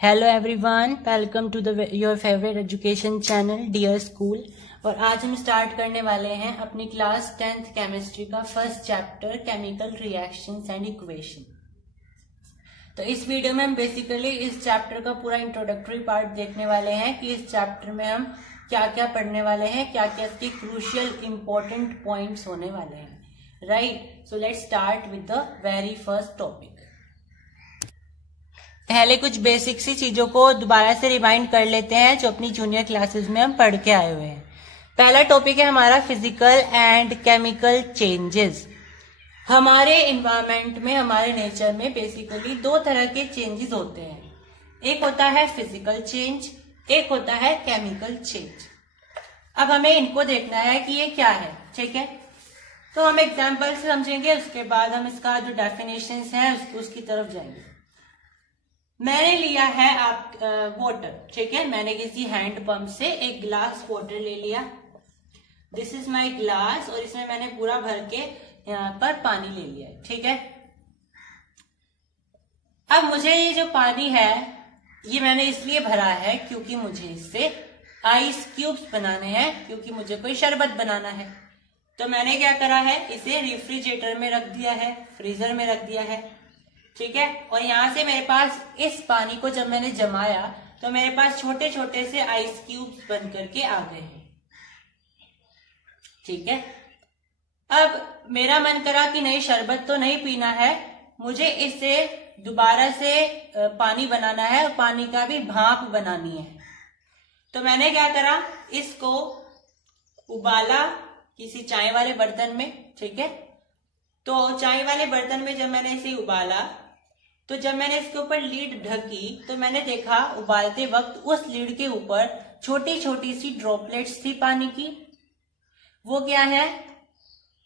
Hello everyone, welcome to the your favourite education channel dear school. और आज हम start करने वाले हैं अपनी क्लास 10th केमिस्ट्री का first chapter chemical reactions and equation. तो इस वीडियो में हम बेसिकली इस चैप्टर का पूरा इंट्रोडक्टरी पार्ट देखने वाले हैं कि इस चैप्टर में हम क्या क्या पढ़ने वाले हैं, क्या क्या इसके क्रूशियल इंपॉर्टेंट पॉइंट्स होने वाले हैं। Right, so let's start with the very first topic. पहले कुछ बेसिक सी चीजों को दोबारा से रिवाइंड कर लेते हैं जो अपनी जूनियर क्लासेस में हम पढ़ के आए हुए हैं। पहला टॉपिक है हमारा फिजिकल एंड केमिकल चेंजेस। हमारे एनवायरनमेंट में, हमारे नेचर में बेसिकली दो तरह के चेंजेस होते हैं। एक होता है फिजिकल चेंज, एक होता है केमिकल चेंज। अब हमें इनको देखना है कि ये क्या है, ठीक है। तो हम एग्जाम्पल से समझेंगे, उसके बाद हम इसका जो डेफिनेशन है उसकी तरफ जाएंगे। मैंने लिया है आप वाटर, ठीक है। मैंने किसी हैंड पंप से एक ग्लास वाटर ले लिया। दिस इज माय ग्लास, और इसमें मैंने पूरा भर के यहाँ पर पानी ले लिया, ठीक है। अब मुझे ये जो पानी है ये मैंने इसलिए भरा है क्योंकि मुझे इससे आइस क्यूब्स बनाने हैं, क्योंकि मुझे कोई शरबत बनाना है। तो मैंने क्या करा है, इसे रेफ्रिजरेटर में रख दिया है, फ्रीजर में रख दिया है, ठीक है। और यहां से मेरे पास इस पानी को जब मैंने जमाया तो मेरे पास छोटे छोटे से आइस क्यूब्स बन करके आ गए हैं, ठीक है। अब मेरा मन करा कि नहीं, शरबत तो नहीं पीना है, मुझे इससे दोबारा से पानी बनाना है और पानी का भी भाप बनानी है। तो मैंने क्या करा, इसको उबाला किसी चाय वाले बर्तन में, ठीक है। तो चाय वाले बर्तन में जब मैंने इसे उबाला तो जब मैंने इसके ऊपर लीड ढकी तो मैंने देखा उबालते वक्त उस लीड के ऊपर छोटी छोटी सी ड्रॉपलेट्स थी पानी की। वो क्या है,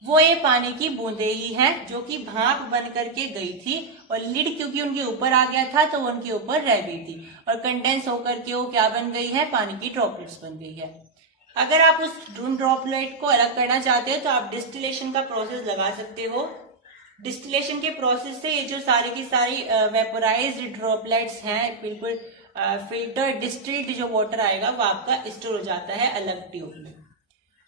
वो ये पानी की बूंदे ही हैं जो कि भाप बन करके गई थी, और लीड क्योंकि उनके ऊपर आ गया था तो उनके ऊपर रह गई थी, और कंडेंस होकर के वो क्या बन गई है, पानी की ड्रॉपलेट्स बन गई है। अगर आप उस ड्रॉपलेट को अलग करना चाहते हो तो आप डिस्टिलेशन का प्रोसेस लगा सकते हो। डिस्टिलेशन के प्रोसेस से ये जो सारी की सारी वेपोराइज्ड ड्रॉपलेट्स हैं, बिल्कुल फिल्टर डिस्टिल्ड जो वाटर आएगा वो आपका स्टोर हो जाता है अलग ट्यूब में।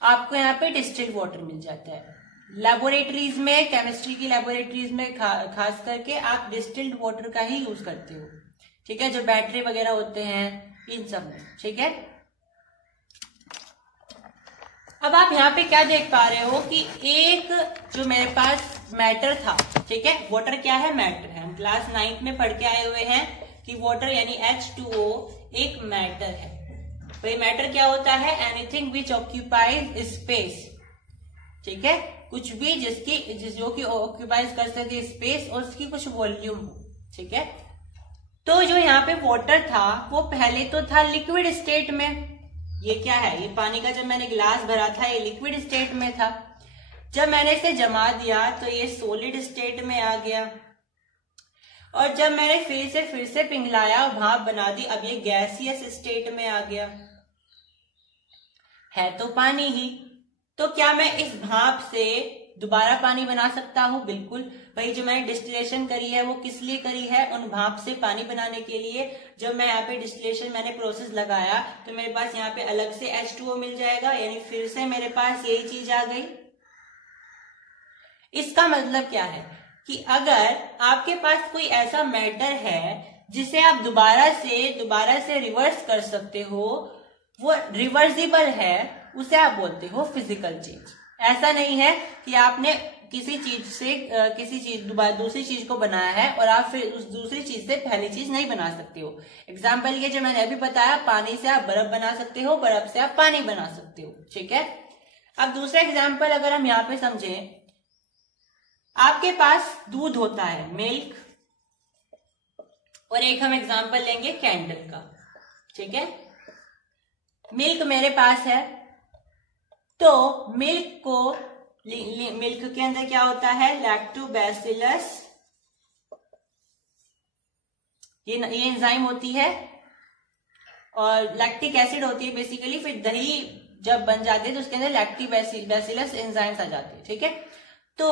आपको यहाँ पे डिस्टिल्ड वाटर मिल जाता है। लेबोरेटरीज में, केमिस्ट्री की लेबोरेटरीज में खास करके आप डिस्टिल्ड वाटर का ही यूज करते हो, ठीक है, जो बैटरी वगैरह होते हैं इन सब में, ठीक है। अब आप यहाँ पे क्या देख पा रहे हो कि एक जो मेरे पास मैटर था, ठीक है, वाटर क्या है, मैटर है। हम क्लास 9th में पढ़ के आए हुए हैं कि वाटर यानी H2O एक मैटर है। तो ये मैटर क्या होता है, एनीथिंग विच ऑक्यूपाइज स्पेस, ठीक है, कुछ भी जो कि ऑक्यूपाइज कर सके स्पेस और उसकी कुछ वॉल्यूम हो, ठीक है। तो जो यहाँ पे वाटर था वो पहले तो था लिक्विड स्टेट में। ये क्या है, ये पानी का जब मैंने गिलास भरा था ये लिक्विड स्टेट में था। जब मैंने इसे जमा दिया तो ये सॉलिड स्टेट में आ गया, और जब मैंने फिर से पिघलाया और भाप बना दी, अब ये गैसियस स्टेट में आ गया। है तो पानी ही, तो क्या मैं इस भाप से दोबारा पानी बना सकता हूं? बिल्कुल। भाई जो मैंने डिस्टिलेशन करी है वो किस लिए करी है, उन भाप से पानी बनाने के लिए। जब मैं यहाँ पे डिस्टिलेशन मैंने प्रोसेस लगाया तो मेरे पास यहाँ पे अलग से H2O मिल जाएगा, यानी फिर से मेरे पास यही चीज आ गई। इसका मतलब क्या है कि अगर आपके पास कोई ऐसा मैटर है जिसे आप दोबारा से रिवर्स कर सकते हो, वो रिवर्सिबल है, उसे आप बोलते हो फिजिकल चेंज। ऐसा नहीं है कि आपने किसी चीज से दूसरी चीज को बनाया है और आप फिर उस दूसरी चीज से पहली चीज नहीं बना सकते हो। एग्जाम्पल ये जो मैंने अभी बताया, पानी से आप बर्फ बना सकते हो, बर्फ से आप पानी बना सकते हो, ठीक है। अब दूसरा एग्जाम्पल अगर हम यहाँ पे समझें, आपके पास दूध होता है, मिल्क, और एक हम एग्जाम्पल लेंगे कैंडल का, ठीक है। मिल्क मेरे पास है, तो मिल्क के अंदर क्या होता है, लैक्टोबैसिलस, ये एंजाइम होती है, और लैक्टिक एसिड होती है बेसिकली। फिर दही जब बन जाती है तो उसके अंदर लैक्टोबैसिलस एंजाइम्स आ जाते हैं, ठीक है। तो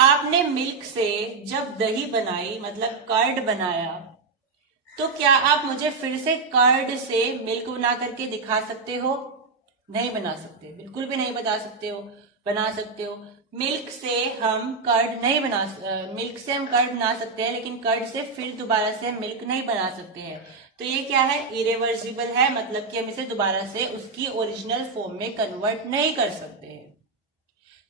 आपने मिल्क से जब दही बनाई, मतलब कर्ड बनाया, तो क्या आप मुझे फिर से कर्ड से मिल्क बना करके दिखा सकते हो? नहीं बना सकते, बिल्कुल भी नहीं बता सकते हो। बना सकते हो, मिल्क से हम कर्ड नहीं बना, मिल्क से हम कर्ड बना सकते हैं, लेकिन कर्ड से फिर दोबारा से मिल्क नहीं बना सकते हैं। तो ये क्या है? इरिवर्सिबल है, मतलब कि हम इसे दोबारा से उसकी ओरिजिनल फॉर्म में कन्वर्ट नहीं कर सकते हैं।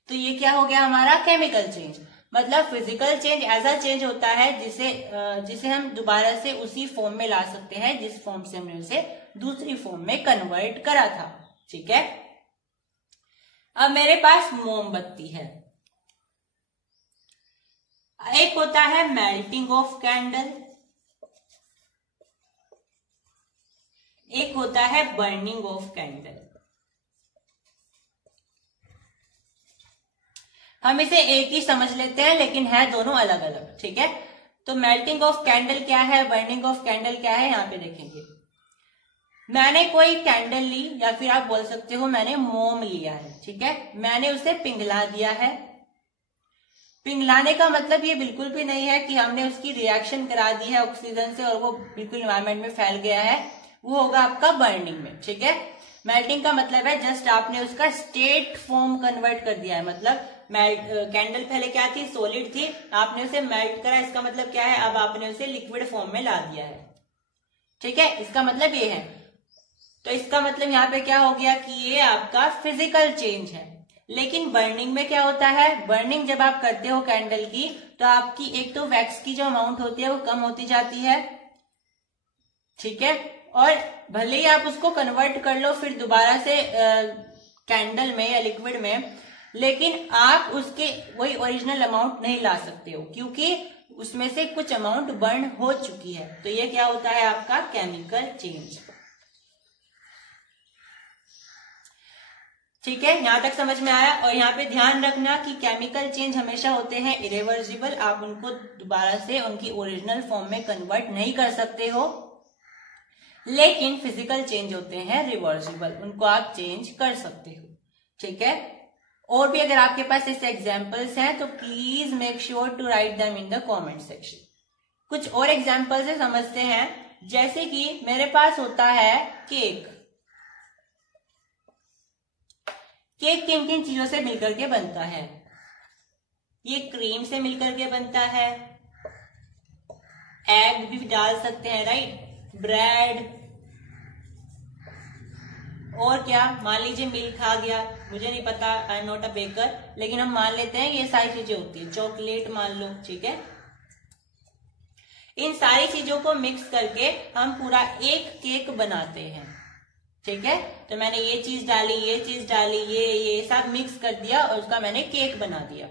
तो ये क्या हो गया हमारा? Chemical change. मतलब फिजिकल चेंज ऐसा चेंज होता है जिसे हम दोबारा से उसी फॉर्म में ला सकते हैं जिस फॉर्म से हमने उसे दूसरी फॉर्म में कन्वर्ट करा था। ठीक है, अब मेरे पास मोमबत्ती है। एक होता है मेल्टिंग ऑफ कैंडल, एक होता है बर्निंग ऑफ कैंडल। हम इसे एक ही समझ लेते हैं, लेकिन है दोनों अलग अलग। ठीक है, तो मेल्टिंग ऑफ कैंडल क्या है, बर्निंग ऑफ कैंडल क्या है, यहां पे देखेंगे। मैंने कोई कैंडल ली, या फिर आप बोल सकते हो मैंने मोम लिया है। ठीक है, मैंने उसे पिघला दिया है। पिघलाने का मतलब ये बिल्कुल भी नहीं है कि हमने उसकी रिएक्शन करा दी है ऑक्सीजन से और वो बिल्कुल एनवायरमेंट में फैल गया है, वो होगा आपका बर्निंग में। ठीक है, मेल्टिंग का मतलब है जस्ट आपने उसका स्टेट फॉर्म कन्वर्ट कर दिया है। मतलब कैंडल पहले क्या थी? सॉलिड थी, आपने उसे मेल्ट करा, इसका मतलब क्या है? अब आपने उसे लिक्विड फॉर्म में ला दिया है। ठीक है, इसका मतलब ये है। तो इसका मतलब यहाँ पे क्या हो गया कि ये आपका फिजिकल चेंज है। लेकिन बर्निंग में क्या होता है? बर्निंग जब आप करते हो कैंडल की, तो आपकी एक तो वैक्स की जो अमाउंट होती है वो कम होती जाती है। ठीक है, और भले ही आप उसको कन्वर्ट कर लो फिर दोबारा से कैंडल में या लिक्विड में, लेकिन आप उसके वही ओरिजिनल अमाउंट नहीं ला सकते हो, क्योंकि उसमें से कुछ अमाउंट बर्न हो चुकी है। तो ये क्या होता है? आपका केमिकल चेंज। ठीक है, यहां तक समझ में आया। और यहाँ पे ध्यान रखना कि केमिकल चेंज हमेशा होते हैं इरिवर्सिबल, आप उनको दोबारा से उनकी ओरिजिनल फॉर्म में कन्वर्ट नहीं कर सकते हो। लेकिन फिजिकल चेंज होते हैं रिवर्सिबल, उनको आप चेंज कर सकते हो। ठीक है, और भी अगर आपके पास ऐसे एग्जाम्पल्स हैं तो please make sure to write them in the comment section. कुछ और एग्जाम्पल से समझते हैं, जैसे कि मेरे पास होता है केक। केक किन किन चीजों से मिलकर के बनता है? ये क्रीम से मिलकर के बनता है, एग भी डाल सकते हैं, राइट, ब्रेड, और क्या, मान लीजिए मिल्क आ गया, मुझे नहीं पता, I am not a baker, लेकिन हम मान लेते हैं ये सारी चीजें होती है, चॉकलेट मान लो। ठीक है, इन सारी चीजों को मिक्स करके हम पूरा एक केक बनाते हैं। ठीक है, तो मैंने ये चीज डाली, ये चीज डाली, ये सब मिक्स कर दिया और उसका मैंने केक बना दिया।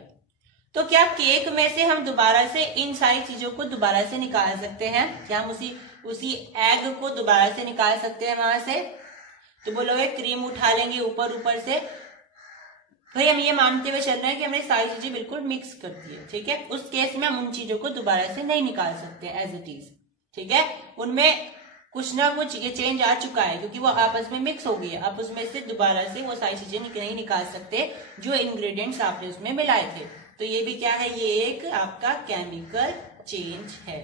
तो क्या केक में से हम दोबारा से इन सारी चीजों को दोबारा से निकाल सकते हैं? क्या हम उसी एग को दोबारा से निकाल सकते हैं वहां से? तो बोलोगे क्रीम उठा लेंगे ऊपर से। भाई हम ये मानते हुए चल रहे हैं कि हमने सारी चीजें बिल्कुल मिक्स कर दी है। ठीक है, उस केस में हम उन चीजों को दोबारा से नहीं निकाल सकते एज इट इज। ठीक है, उनमें कुछ ना कुछ ये चेंज आ चुका है क्योंकि वो आपस में मिक्स हो गई है। आप उसमें से दोबारा से वो सारी चीजें नहीं निकाल सकते जो इंग्रेडिएंट्स आपने उसमें मिलाए थे। तो ये भी क्या है? ये एक आपका केमिकल चेंज है।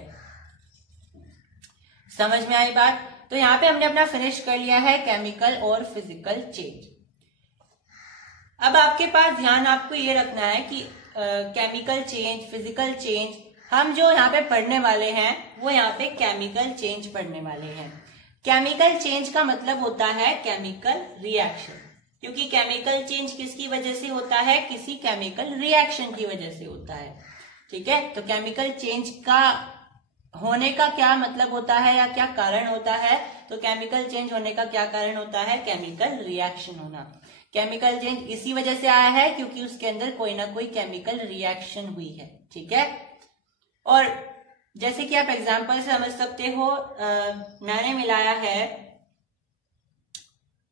समझ में आई बात? तो यहाँ पे हमने अपना फिनिश कर लिया है केमिकल और फिजिकल चेंज। अब आपके पास ध्यान आपको ये रखना है कि केमिकल चेंज, फिजिकल चेंज, हम जो यहाँ पे पढ़ने वाले हैं वो यहाँ पे केमिकल चेंज पढ़ने वाले हैं। केमिकल चेंज का मतलब होता है केमिकल रिएक्शन, क्योंकि केमिकल चेंज किसकी वजह से होता है? किसी केमिकल रिएक्शन की वजह से होता है। ठीक है, तो केमिकल चेंज का होने का क्या मतलब होता है या क्या कारण होता है? तो केमिकल चेंज होने का क्या कारण होता है? केमिकल रिएक्शन होना। केमिकल चेंज इसी वजह से आया है क्योंकि उसके अंदर कोई ना कोई केमिकल रिएक्शन हुई है। ठीक है, और जैसे कि आप एग्जाम्पल से समझ सकते हो, मैंने मिलाया है,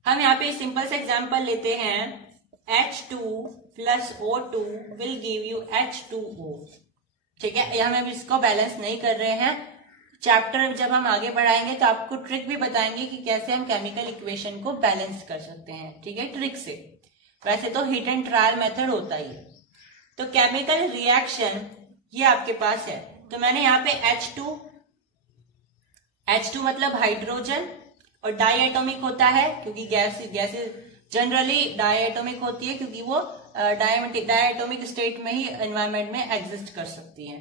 हम यहाँ पे सिंपल से एग्जाम्पल लेते हैं, H2 + O2 will give you H2O। ठीक है, यहाँ हम इसको बैलेंस नहीं कर रहे हैं। चैप्टर जब हम आगे बढ़ाएंगे तो आपको ट्रिक भी बताएंगे कि कैसे हम केमिकल इक्वेशन को बैलेंस कर सकते हैं। ठीक है, ट्रिक से। वैसे तो हिट एंड ट्रायल मेथड होता ही है। तो केमिकल रिएक्शन ये आपके पास है, तो मैंने यहाँ पे H2 मतलब हाइड्रोजन, और डायएटॉमिक होता है क्योंकि गैसेस जनरली डायएटॉमिक होती है क्योंकि वो डायएटॉमिक स्टेट में ही एनवायरमेंट में एग्जिस्ट कर सकती हैं।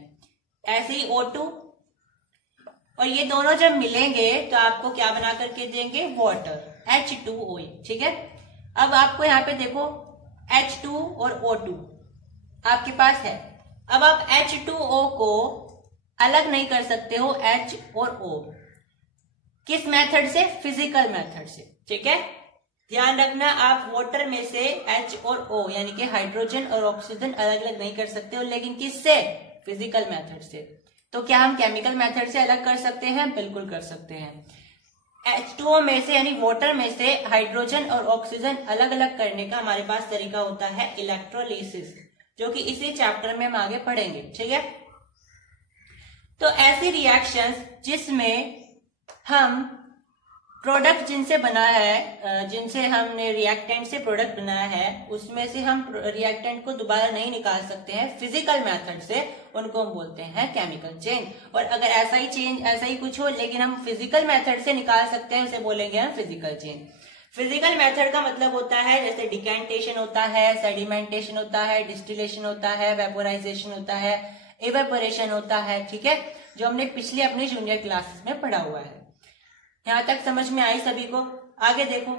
ऐसे ही O2, और ये दोनों जब मिलेंगे तो आपको क्या बना करके देंगे, वाटर, H2O। ठीक है, अब आपको यहाँ पे देखो H2 और O2 आपके पास है। अब आप H2O को अलग नहीं कर सकते हो H और O, किस मेथड से, फिजिकल मेथड से। ठीक है, ध्यान रखना, आप वाटर में से H और O यानी कि हाइड्रोजन और ऑक्सीजन अलग अलग नहीं कर सकते हो, लेकिन किससे, फिजिकल मेथड से। तो क्या हम केमिकल मेथड से अलग कर सकते हैं, बिल्कुल कर सकते हैं। H2O में से यानी वाटर में से हाइड्रोजन और ऑक्सीजन अलग अलग करने का हमारे पास तरीका होता है इलेक्ट्रोलिसिस, जो कि इसी चैप्टर में हम आगे पढ़ेंगे। ठीक है, तो ऐसी रिएक्शंस जिसमें हम प्रोडक्ट जिनसे बना है, जिनसे हमने रिएक्टेंट से प्रोडक्ट बनाया है, उसमें से हम रिएक्टेंट को दोबारा नहीं निकाल सकते हैं फिजिकल मेथड से, उनको हम बोलते हैं केमिकल चेंज। और अगर ऐसा ही कुछ हो लेकिन हम फिजिकल मेथड से निकाल सकते हैं, उसे बोलेंगे हम फिजिकल चेंज। फिजिकल मेथड का मतलब होता है जैसे डिकेंटेशन होता है, सेडिमेंटेशन होता है, डिस्टिलेशन होता है, वेपोराइजेशन होता है, इवेपोरेशन होता है। ठीक है, जो हमने पिछले अपनी जूनियर क्लासेस में पढ़ा हुआ है। यहां तक समझ में आई सभी को? आगे देखो,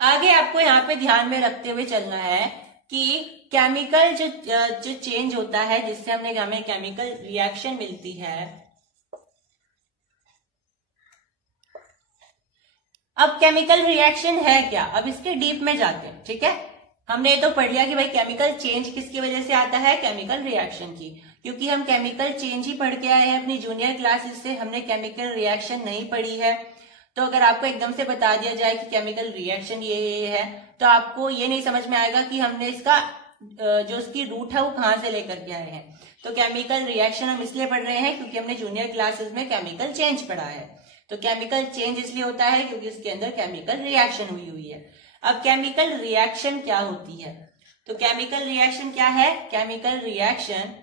आगे आपको यहाँ पे ध्यान में रखते हुए चलना है कि केमिकल जो चेंज होता है, जिससे हमें केमिकल रिएक्शन मिलती है। अब केमिकल रिएक्शन है क्या, अब इसके डीप में जाते हैं। ठीक है, हमने ये तो पढ़ लिया कि भाई केमिकल चेंज किसकी वजह से आता है, केमिकल रिएक्शन की, क्योंकि हम केमिकल चेंज ही पढ़ के आए हैं अपनी जूनियर क्लासेस से, हमने केमिकल रिएक्शन नहीं पढ़ी है। तो अगर आपको एकदम से बता दिया जाए कि केमिकल रिएक्शन ये है, तो आपको ये नहीं समझ में आएगा कि हमने इसका जो उसकी रूट है वो कहाँ से लेकर के आए हैं। तो केमिकल रिएक्शन हम इसलिए पढ़ रहे हैं क्योंकि हमने जूनियर क्लासेस में केमिकल चेंज पढ़ा है। तो केमिकल चेंज इसलिए होता है क्योंकि उसके अंदर केमिकल रिएक्शन हुई है। अब केमिकल रिएक्शन क्या होती है, तो केमिकल रिएक्शन क्या है, केमिकल रिएक्शन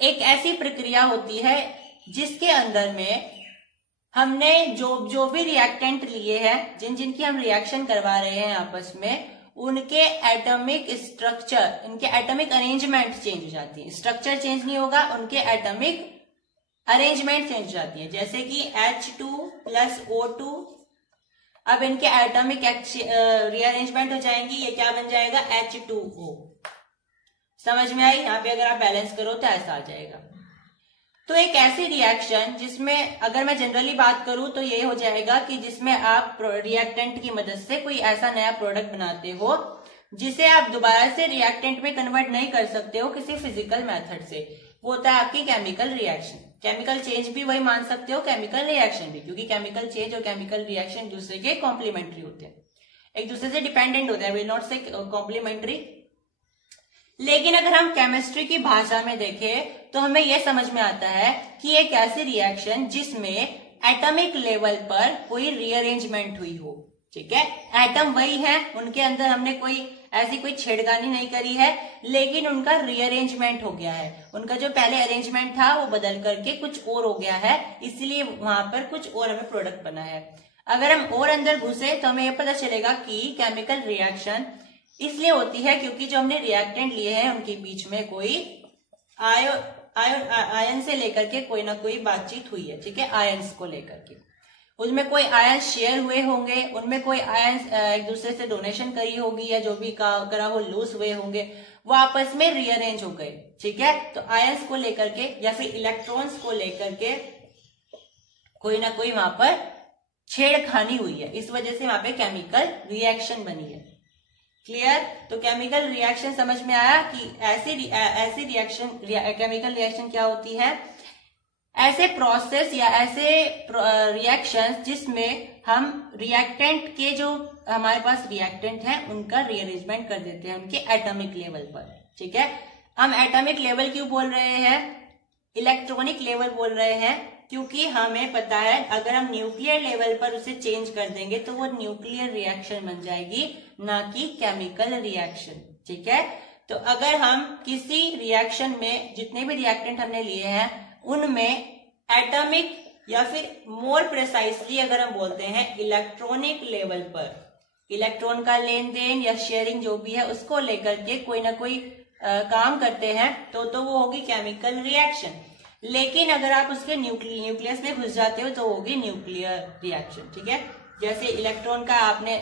एक ऐसी प्रक्रिया होती है जिसके अंदर में हमने जो भी रिएक्टेंट लिए हैं, जिनकी हम रिएक्शन करवा रहे हैं आपस में, उनके एटॉमिक स्ट्रक्चर, इनके एटॉमिक अरेंजमेंट चेंज हो जाती है। स्ट्रक्चर चेंज नहीं होगा, उनके एटॉमिक अरेंजमेंट चेंज हो जाती है। जैसे कि H2 प्लस O2, अब इनके एटॉमिक रीअरेंजमेंट हो जाएंगी, ये क्या बन जाएगा, H2O। समझ में आई? यहाँ पे अगर आप बैलेंस करो तो ऐसा आ जाएगा। तो एक ऐसी रिएक्शन जिसमें अगर मैं जनरली बात करूं तो ये हो जाएगा कि जिसमें आप रिएक्टेंट की मदद से कोई ऐसा नया प्रोडक्ट बनाते हो जिसे आप दोबारा से रिएक्टेंट में कन्वर्ट नहीं कर सकते हो किसी फिजिकल मेथड से, वो होता है आपकी केमिकल रिएक्शन। केमिकल चेंज भी वही मान सकते हो, केमिकल रिएक्शन भी, क्योंकि केमिकल चेंज और केमिकल रिएक्शन एक दूसरे के कॉम्प्लीमेंट्री होते हैं, एक दूसरे से डिपेंडेंट होते हैं, विल नॉट से कॉम्प्लीमेंट्री। लेकिन अगर हम केमिस्ट्री की भाषा में देखें तो हमें यह समझ में आता है कि एक ऐसी रिएक्शन जिसमें एटॉमिक लेवल पर कोई रीअरेंजमेंट हुई हो। ठीक है, एटम वही है, उनके अंदर हमने कोई छेड़खानी नहीं करी है, लेकिन उनका रीअरेंजमेंट हो गया है। उनका जो पहले अरेंजमेंट था वो बदल करके कुछ और हो गया है, इसलिए वहां पर कुछ और हमें प्रोडक्ट बना है। अगर हम और अंदर घुसे तो हमें यह पता चलेगा कि केमिकल रिएक्शन इसलिए होती है क्योंकि जो हमने रिएक्टेंट लिए हैं उनके बीच में कोई आयन से लेकर के कोई ना कोई बातचीत हुई है। ठीक है, आयन्स को लेकर के उसमें कोई आयन शेयर हुए होंगे, उनमें कोई आयन एक दूसरे से डोनेशन करी होगी, या जो भी करा वो लूज हुए होंगे, वो आपस में रीअरेंज हो गए। ठीक है, तो आयन्स को लेकर के या फिर इलेक्ट्रॉन्स को लेकर के कोई ना कोई वहां पर छेड़खानी हुई है, इस वजह से वहां पे केमिकल रिएक्शन बनी है। क्लियर? तो केमिकल रिएक्शन समझ में आया कि ऐसी रिएक्शन, केमिकल रिएक्शन क्या होती है, ऐसे प्रोसेस या ऐसे रिएक्शंस जिसमें हम रिएक्टेंट के जो हमारे पास रिएक्टेंट हैं उनका रीअरेंजमेंट कर देते हैं उनके एटॉमिक लेवल पर। ठीक है, हम एटॉमिक लेवल क्यों बोल रहे हैं, इलेक्ट्रॉनिक लेवल बोल रहे हैं, क्योंकि हमें पता है अगर हम न्यूक्लियर लेवल पर उसे चेंज कर देंगे तो वो न्यूक्लियर रिएक्शन बन जाएगी, ना कि केमिकल रिएक्शन। ठीक है, तो अगर हम किसी रिएक्शन में जितने भी रिएक्टेंट हमने लिए हैं उनमें एटॉमिक या फिर मोर प्रिसाइसली अगर हम बोलते हैं इलेक्ट्रॉनिक लेवल पर इलेक्ट्रॉन का लेन देन या शेयरिंग जो भी है उसको लेकर के कोई ना कोई काम करते हैं तो वो होगी केमिकल रिएक्शन। लेकिन अगर आप उसके न्यूक्लियस में घुस जाते हो तो होगी न्यूक्लियर रिएक्शन। ठीक है, जैसे इलेक्ट्रॉन का आपने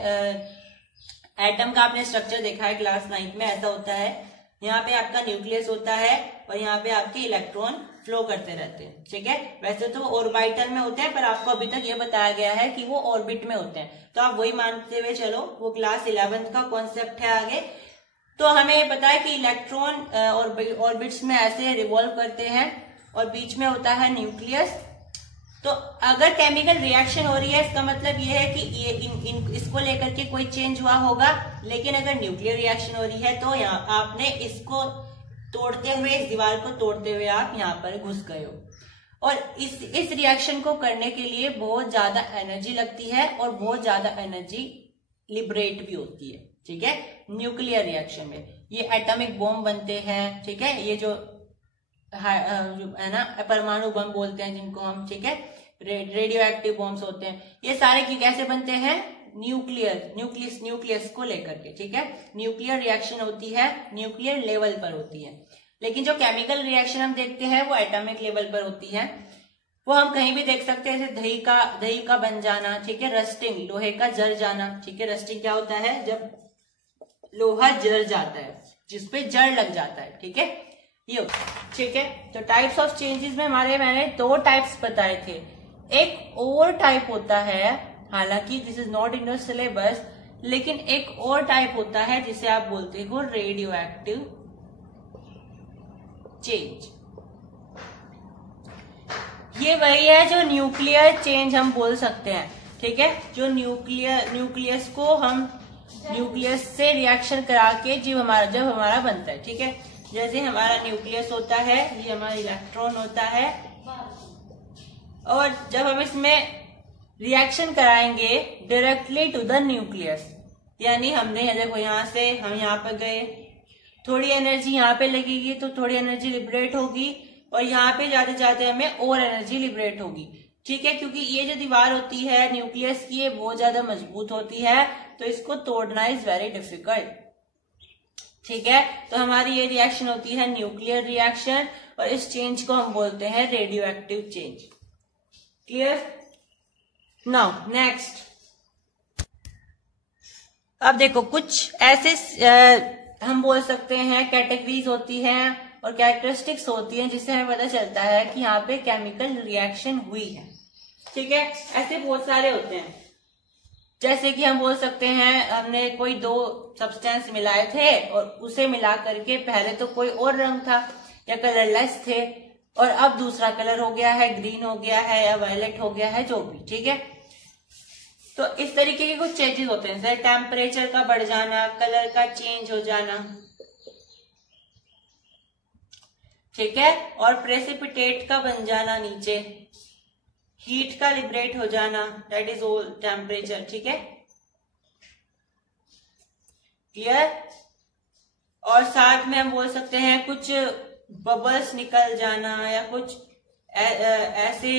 एटम का आपने स्ट्रक्चर देखा है क्लास 9 में, ऐसा होता है। यहाँ पे आपका न्यूक्लियस होता है और यहाँ पे आपके इलेक्ट्रॉन फ्लो करते रहते हैं। ठीक है, वैसे तो ऑर्बिटल में होते हैं पर आपको अभी तक ये बताया गया है कि वो ऑर्बिट में होते हैं, तो आप वही मानते हुए चलो, वो क्लास 11 का कॉन्सेप्ट है आगे। तो हमें ये पता है कि इलेक्ट्रॉन ऑर्बिट्स में ऐसे रिवॉल्व करते हैं और बीच में होता है न्यूक्लियस। तो अगर केमिकल रिएक्शन हो रही है इसका मतलब ये है कि ये इसको लेकर के कोई चेंज हुआ होगा। लेकिन अगर न्यूक्लियर रिएक्शन हो रही है तो यहाँ आपने इसको तोड़ते हुए, इस दीवार को तोड़ते हुए आप यहाँ पर घुस गए हो। और इस रिएक्शन को करने के लिए बहुत ज्यादा एनर्जी लगती है और बहुत ज्यादा एनर्जी लिबरेट भी होती है। ठीक है, न्यूक्लियर रिएक्शन में ये एटॉमिक बॉम्ब बनते हैं। ठीक है, ये जो है ना परमाणु बम बोलते हैं जिनको हम, ठीक है, रेडियो एक्टिव बॉम्ब्स होते हैं, ये सारे की कैसे बनते हैं? न्यूक्लियस को लेकर के। ठीक है, न्यूक्लियर रिएक्शन होती है, न्यूक्लियर लेवल पर होती है। लेकिन जो केमिकल रिएक्शन हम देखते हैं वो एटॉमिक लेवल पर होती है। वो हम कहीं भी देख सकते हैं, जैसे दही का बन जाना। ठीक है, रस्टिंग, लोहे का जल जाना। ठीक है, रस्टिंग क्या होता है? जब लोहा जल जाता है, जिसपे जड़ लग जाता है। ठीक है, ये। ठीक है, तो टाइप्स ऑफ चेंजेस में मैंने 2 टाइप्स बताए थे। एक और टाइप होता है, हालांकि this is not in your syllabus, लेकिन एक और टाइप होता है जिसे आप बोलते हो रेडियो एक्टिव चेंज। ये वही है जो न्यूक्लियर चेंज हम बोल सकते हैं। ठीक है, जो न्यूक्लियस को हम न्यूक्लियस से रिएक्शन करा के जब हमारा बनता है। ठीक है, जैसे हमारा न्यूक्लियस होता है, ये हमारा इलेक्ट्रॉन होता है, और जब हम इसमें रिएक्शन कराएंगे डायरेक्टली टू द न्यूक्लियस, यानी हमने देखो यहाँ से हम यहाँ पर गए, थोड़ी एनर्जी यहाँ पे लगेगी तो थोड़ी एनर्जी लिबरेट होगी, और यहाँ पे जाते जाते हमें और एनर्जी लिबरेट होगी। ठीक है, क्योंकि ये जो दीवार होती है न्यूक्लियस की, ये बहुत ज्यादा मजबूत होती है, तो इसको तोड़ना इज वेरी डिफिकल्ट। ठीक है, तो हमारी ये रिएक्शन होती है न्यूक्लियर रिएक्शन, और इस चेंज को हम बोलते हैं radio active change. Clear? Now next, अब देखो कुछ ऐसे हम बोल सकते हैं कैटेगरीज होती हैं और कैरेक्टरिस्टिक्स होती हैं जिससे हमें पता चलता है कि यहाँ पे केमिकल रिएक्शन हुई है। ठीक है, ऐसे बहुत सारे होते हैं, जैसे कि हम बोल सकते हैं हमने कोई 2 सब्सटेंस मिलाए थे और उसे मिला करके पहले तो कोई और रंग था या कलरलेस थे, और अब दूसरा कलर हो गया है, ग्रीन हो गया है या वायलेट हो गया है, जो भी। ठीक है, तो इस तरीके के कुछ चेंजेस होते हैं, जैसे टेम्परेचर का बढ़ जाना, कलर का चेंज हो जाना। ठीक है, और प्रेसिपिटेट का बन जाना नीचे, हीट का लिबरेट हो जाना, दैट इज ऑल टेम्परेचर। ठीक है, क्लियर? और साथ में हम बोल सकते हैं कुछ बबल्स निकल जाना या कुछ ऐसे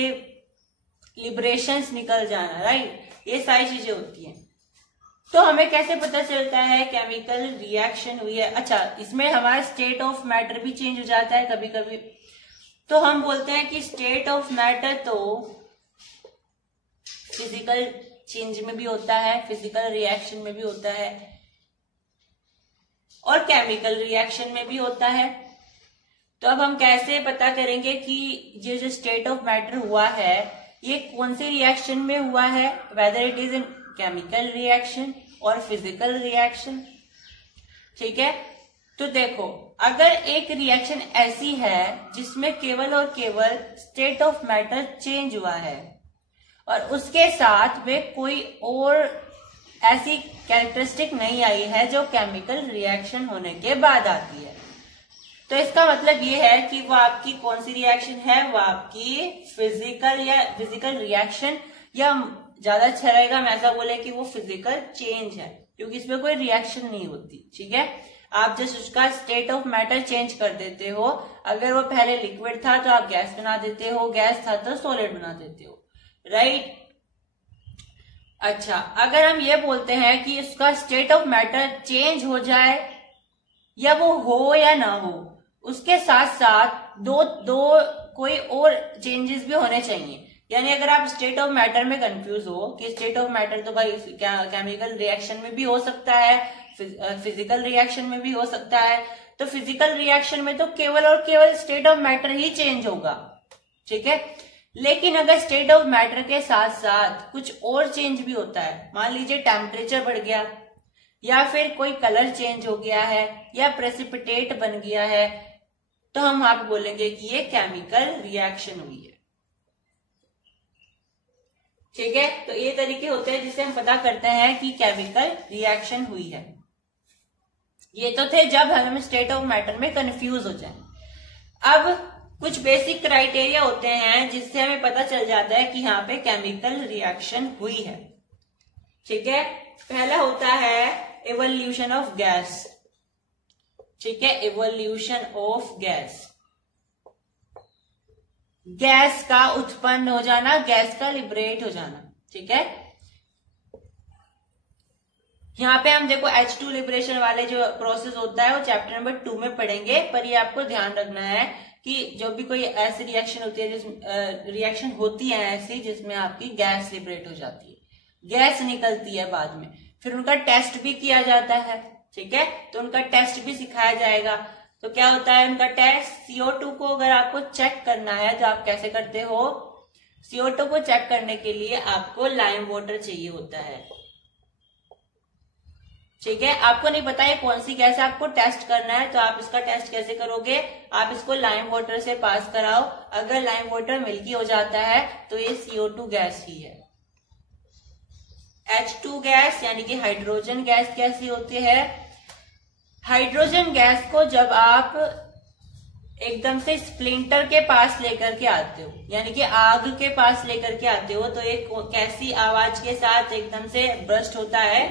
लिबरेशंस निकल जाना, राइट? ये सारी चीजें होती हैं। तो हमें कैसे पता चलता है केमिकल रिएक्शन हुई है? अच्छा, इसमें हमारा स्टेट ऑफ मैटर भी चेंज हो जाता है कभी कभी। तो हम बोलते हैं कि स्टेट ऑफ मैटर तो फिजिकल चेंज में भी होता है, फिजिकल रिएक्शन में भी होता है, और केमिकल रिएक्शन में भी होता है। तो अब हम कैसे पता करेंगे कि ये जो स्टेट ऑफ मैटर हुआ है ये कौन सी रिएक्शन में हुआ है, whether it is in chemical reaction और फिजिकल रिएक्शन? ठीक है, तो देखो, अगर एक रिएक्शन ऐसी है जिसमें केवल और केवल स्टेट ऑफ मैटर चेंज हुआ है और उसके साथ में कोई और ऐसी कैरेक्टरिस्टिक नहीं आई है जो केमिकल रिएक्शन होने के बाद आती है, तो इसका मतलब ये है कि वो आपकी कौन सी रिएक्शन है? वो आपकी फिजिकल रिएक्शन, या ज्यादा अच्छा रहेगा मैं ऐसा बोले कि वो फिजिकल चेंज है, क्योंकि इसमें कोई रिएक्शन नहीं होती। ठीक है, आप जस्ट उसका स्टेट ऑफ मैटर चेंज कर देते हो। अगर वो पहले लिक्विड था तो आप गैस बना देते हो, गैस था तो सॉलिड बना देते हो, राइट। अच्छा, अगर हम ये बोलते हैं कि उसका स्टेट ऑफ मैटर चेंज हो जाए या वो हो या ना हो, उसके साथ साथ दो कोई और चेंजेस भी होने चाहिए। यानी अगर आप स्टेट ऑफ मैटर में कंफ्यूज हो कि स्टेट ऑफ मैटर तो भाई केमिकल रिएक्शन में भी हो सकता है, फिजिकल रिएक्शन में भी हो सकता है, तो फिजिकल रिएक्शन में तो केवल और केवल state of matter he change होगा, ठीक है। लेकिन अगर स्टेट ऑफ मैटर के साथ साथ कुछ और चेंज भी होता है, मान लीजिए टेम्परेचर बढ़ गया, या फिर कोई कलर चेंज हो गया है, या प्रेसिपिटेट बन गया है, तो हम वहां पे बोलेंगे कि ये केमिकल रिएक्शन हुई है, ठीक है। तो ये तरीके होते हैं जिससे हम पता करते हैं कि केमिकल रिएक्शन हुई है। ये तो थे जब हम स्टेट ऑफ मैटर में कंफ्यूज हो जाए। अब कुछ बेसिक क्राइटेरिया होते हैं जिससे हमें पता चल जाता है कि यहाँ पे केमिकल रिएक्शन हुई है, ठीक है। पहला होता है इवोल्यूशन ऑफ गैस, ठीक है, इवोल्यूशन ऑफ गैस, गैस का उत्पन्न हो जाना, गैस का लिबरेट हो जाना, ठीक है। यहाँ पे हम देखो H2 लिबरेशन वाले जो प्रोसेस होता है वो चैप्टर नंबर 2 में पढ़ेंगे, पर ये आपको ध्यान रखना है कि जो भी कोई ऐसी रिएक्शन होती है, जिस रिएक्शन होती है ऐसी जिसमें आपकी गैस लिबरेट हो जाती है, गैस निकलती है बाद में, फिर उनका टेस्ट भी किया जाता है, ठीक है। तो उनका टेस्ट भी सिखाया जाएगा। तो क्या होता है उनका टेस्ट, CO2 को अगर आपको चेक करना है तो आप कैसे करते हो, CO2 को चेक करने के लिए आपको लाइम वाटर चाहिए होता है, ठीक है। आपको नहीं पता है कौन सी गैस आपको टेस्ट करना है, तो आप इसका टेस्ट कैसे करोगे, आप इसको लाइम वाटर से पास कराओ, अगर लाइम वाटर मिल्की हो जाता है तो ये CO2 गैस ही है। H2 गैस यानी कि हाइड्रोजन गैस कैसी होती है, हाइड्रोजन गैस को जब आप एकदम से स्प्लिंटर के पास लेकर के आते हो, यानी कि आग के पास लेकर के आते हो, तो एक कैसी आवाज के साथ एकदम से बर्स्ट होता है,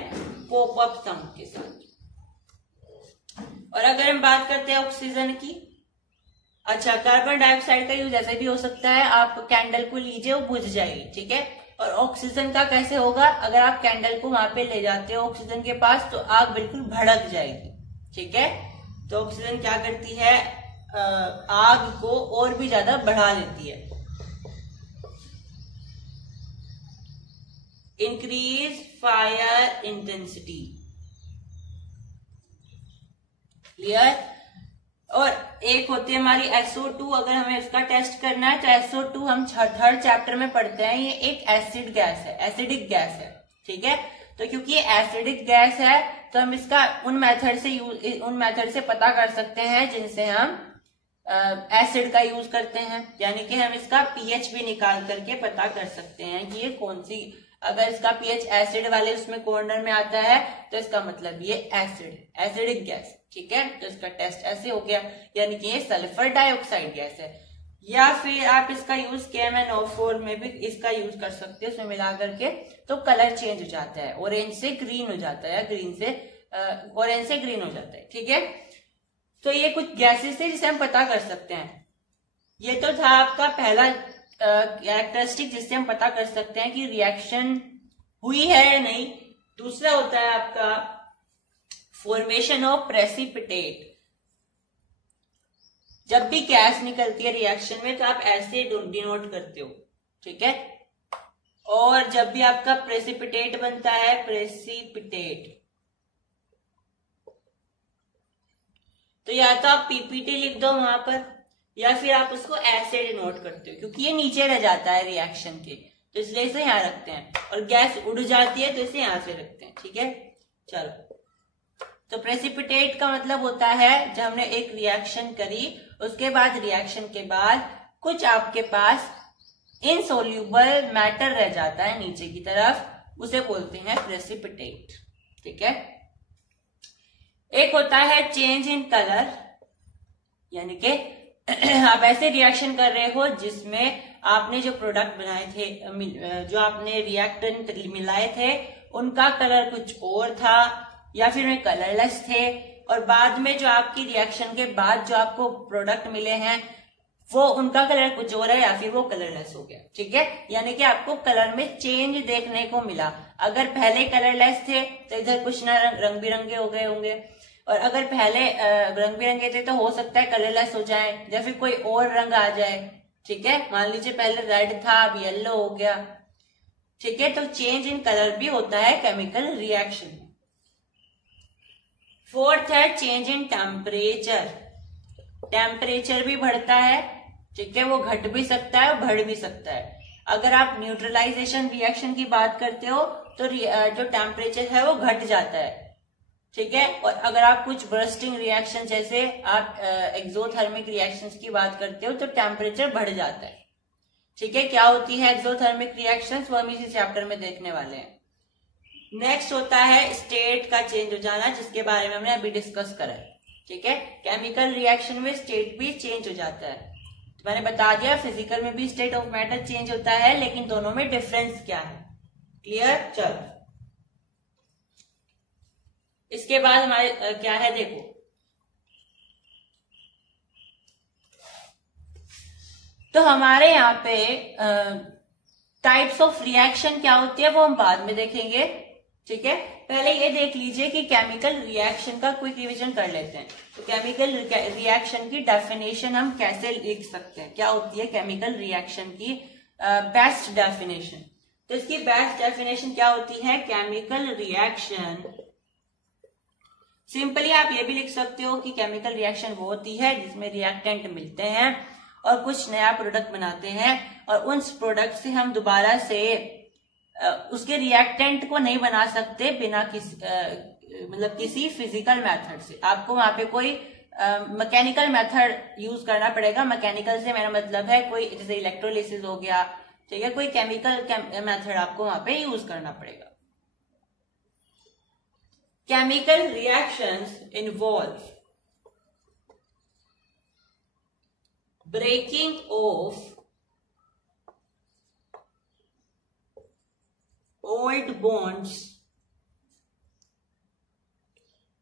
पॉप अप साउंड के साथ। और अगर हम बात करते हैं ऑक्सीजन की, अच्छा, कार्बन डाइऑक्साइड का यूज ऐसे भी हो सकता है, आप कैंडल को लीजिए वो बुझ जाएगी, ठीक है। और ऑक्सीजन का कैसे होगा, अगर आप कैंडल को वहां पे ले जाते हो ऑक्सीजन के पास तो आग बिल्कुल भड़क जाएगी, ठीक है। तो ऑक्सीजन क्या करती है, आग को और भी ज्यादा बढ़ा देती है। Increase fire intensity, clear. और एक होती है हमारी SO2, अगर हमें इसका टेस्ट करना है तो SO2 हम थर्ड चैप्टर में पढ़ते हैं, ये एक एसिड गैस है, एसिडिक गैस है, ठीक है। तो क्योंकि ये एसिडिक गैस है तो हम इसका उन मेथड से पता कर सकते हैं जिनसे हम एसिड का यूज करते हैं, यानी कि हम इसका pH भी निकाल करके पता कर सकते हैं कि ये कौन सी, अगर इसका pH एसिड वाले उसमें कॉर्नर में आता है तो इसका मतलब ये एसिड, एसिडिक गैस, ठीक है। तो इसका टेस्ट ऐसे हो गया, यानी कि ये सल्फर डाइऑक्साइड गैस है। या फिर आप इसका यूज KMnO4 में भी इसका यूज कर सकते हैं, उसमें मिला करके, तो कलर चेंज हो जाता है, ऑरेंज से ग्रीन हो जाता है, ऑरेंज से ग्रीन हो जाता है, ठीक है। तो ये कुछ गैसेस है जिसे हम पता कर सकते हैं। ये तो था आपका पहला कैरेक्टरिस्टिक जिससे हम पता कर सकते हैं कि रिएक्शन हुई है या नहीं। दूसरा होता है आपका फॉर्मेशन ऑफ प्रेसिपिटेट। जब भी गैस निकलती है रिएक्शन में तो आप ऐसे डिनोट करते हो, ठीक है। और जब भी आपका प्रेसिपिटेट बनता है, प्रेसिपिटेट, तो या तो आप PPT लिख दो वहां पर, या फिर आप उसको ऐसे डिनोट करते हो, क्योंकि ये नीचे रह जाता है रिएक्शन के, तो इसलिए इसे यहां रखते हैं। और गैस उड़ जाती है तो इसे यहां से रखते हैं, ठीक है। चलो, तो प्रेसिपिटेट का मतलब होता है जब हमने एक रिएक्शन करी, उसके बाद रिएक्शन के बाद कुछ आपके पास इनसोल्यूबल मैटर रह जाता है नीचे की तरफ, उसे बोलते हैं प्रेसिपिटेट, ठीक है। एक होता है चेंज इन कलर, यानी कि आप ऐसे रिएक्शन कर रहे हो जिसमें आपने जो प्रोडक्ट बनाए थे, जो आपने रिएक्टेंट मिलाए थे, उनका कलर कुछ और था, या फिर वे कलरलेस थे, और बाद में जो आपकी रिएक्शन के बाद जो आपको प्रोडक्ट मिले हैं वो उनका कलर कुछ और है या फिर वो कलरलेस हो गया। ठीक है, यानी कि आपको कलर में चेंज देखने को मिला। अगर पहले कलरलेस थे तो इधर कुछ ना रंग बिरंगे हो गए होंगे, और अगर पहले रंग बिरंगे थे तो हो सकता है कलरलेस हो जाए या फिर कोई और रंग आ जाए। ठीक है, मान लीजिए पहले रेड था अब येलो हो गया। ठीक है, तो चेंज इन कलर भी होता है केमिकल रिएक्शन। फोर्थ है चेंज इन टेम्परेचर। टेम्परेचर भी बढ़ता है। ठीक है, वो घट भी सकता है और बढ़ भी सकता है। अगर आप न्यूट्रलाइजेशन रिएक्शन की बात करते हो तो जो टेम्परेचर है वो घट जाता है। ठीक है, और अगर आप कुछ बर्स्टिंग रिएक्शन जैसे आप एक्सोथर्मिक रिएक्शंस की बात करते हो तो टेम्परेचर बढ़ जाता है। ठीक है, क्या होती है एक्सोथर्मिक रिएक्शंस, वो हम इसी चैप्टर में देखने वाले हैं। नेक्स्ट होता है स्टेट का चेंज हो जाना, जिसके बारे में हमने अभी डिस्कस करा है। ठीक है, केमिकल रिएक्शन में स्टेट भी चेंज हो जाता है। तो मैंने बता दिया फिजिकल में भी स्टेट ऑफ मैटर चेंज होता है, लेकिन दोनों में डिफरेंस क्या है। क्लियर? चलो इसके बाद हमारे क्या है देखो, तो हमारे यहाँ पे टाइप्स ऑफ रिएक्शन क्या होती है वो हम बाद में देखेंगे। ठीक है, पहले ये देख लीजिए कि केमिकल रिएक्शन का क्विक रिवीजन कर लेते हैं। तो केमिकल रिएक्शन की डेफिनेशन हम कैसे लिख सकते हैं, क्या होती है केमिकल रिएक्शन की बेस्ट डेफिनेशन। तो इसकी बेस्ट डेफिनेशन क्या होती है, केमिकल रिएक्शन, सिंपली आप ये भी लिख सकते हो कि केमिकल रिएक्शन वो होती है जिसमें रिएक्टेंट मिलते हैं और कुछ नया प्रोडक्ट बनाते हैं, और उन प्रोडक्ट से हम दोबारा से उसके रिएक्टेंट को नहीं बना सकते बिना किसी फिजिकल मेथड से। आपको वहां पे कोई मैकेनिकल मेथड यूज करना पड़ेगा। मैकेनिकल से मेरा मतलब है कोई जैसे इलेक्ट्रोलिसिस हो गया। ठीक है, कोई केमिकल मेथड आपको वहां पे यूज करना पड़ेगा। Chemical reactions involve breaking of old bonds,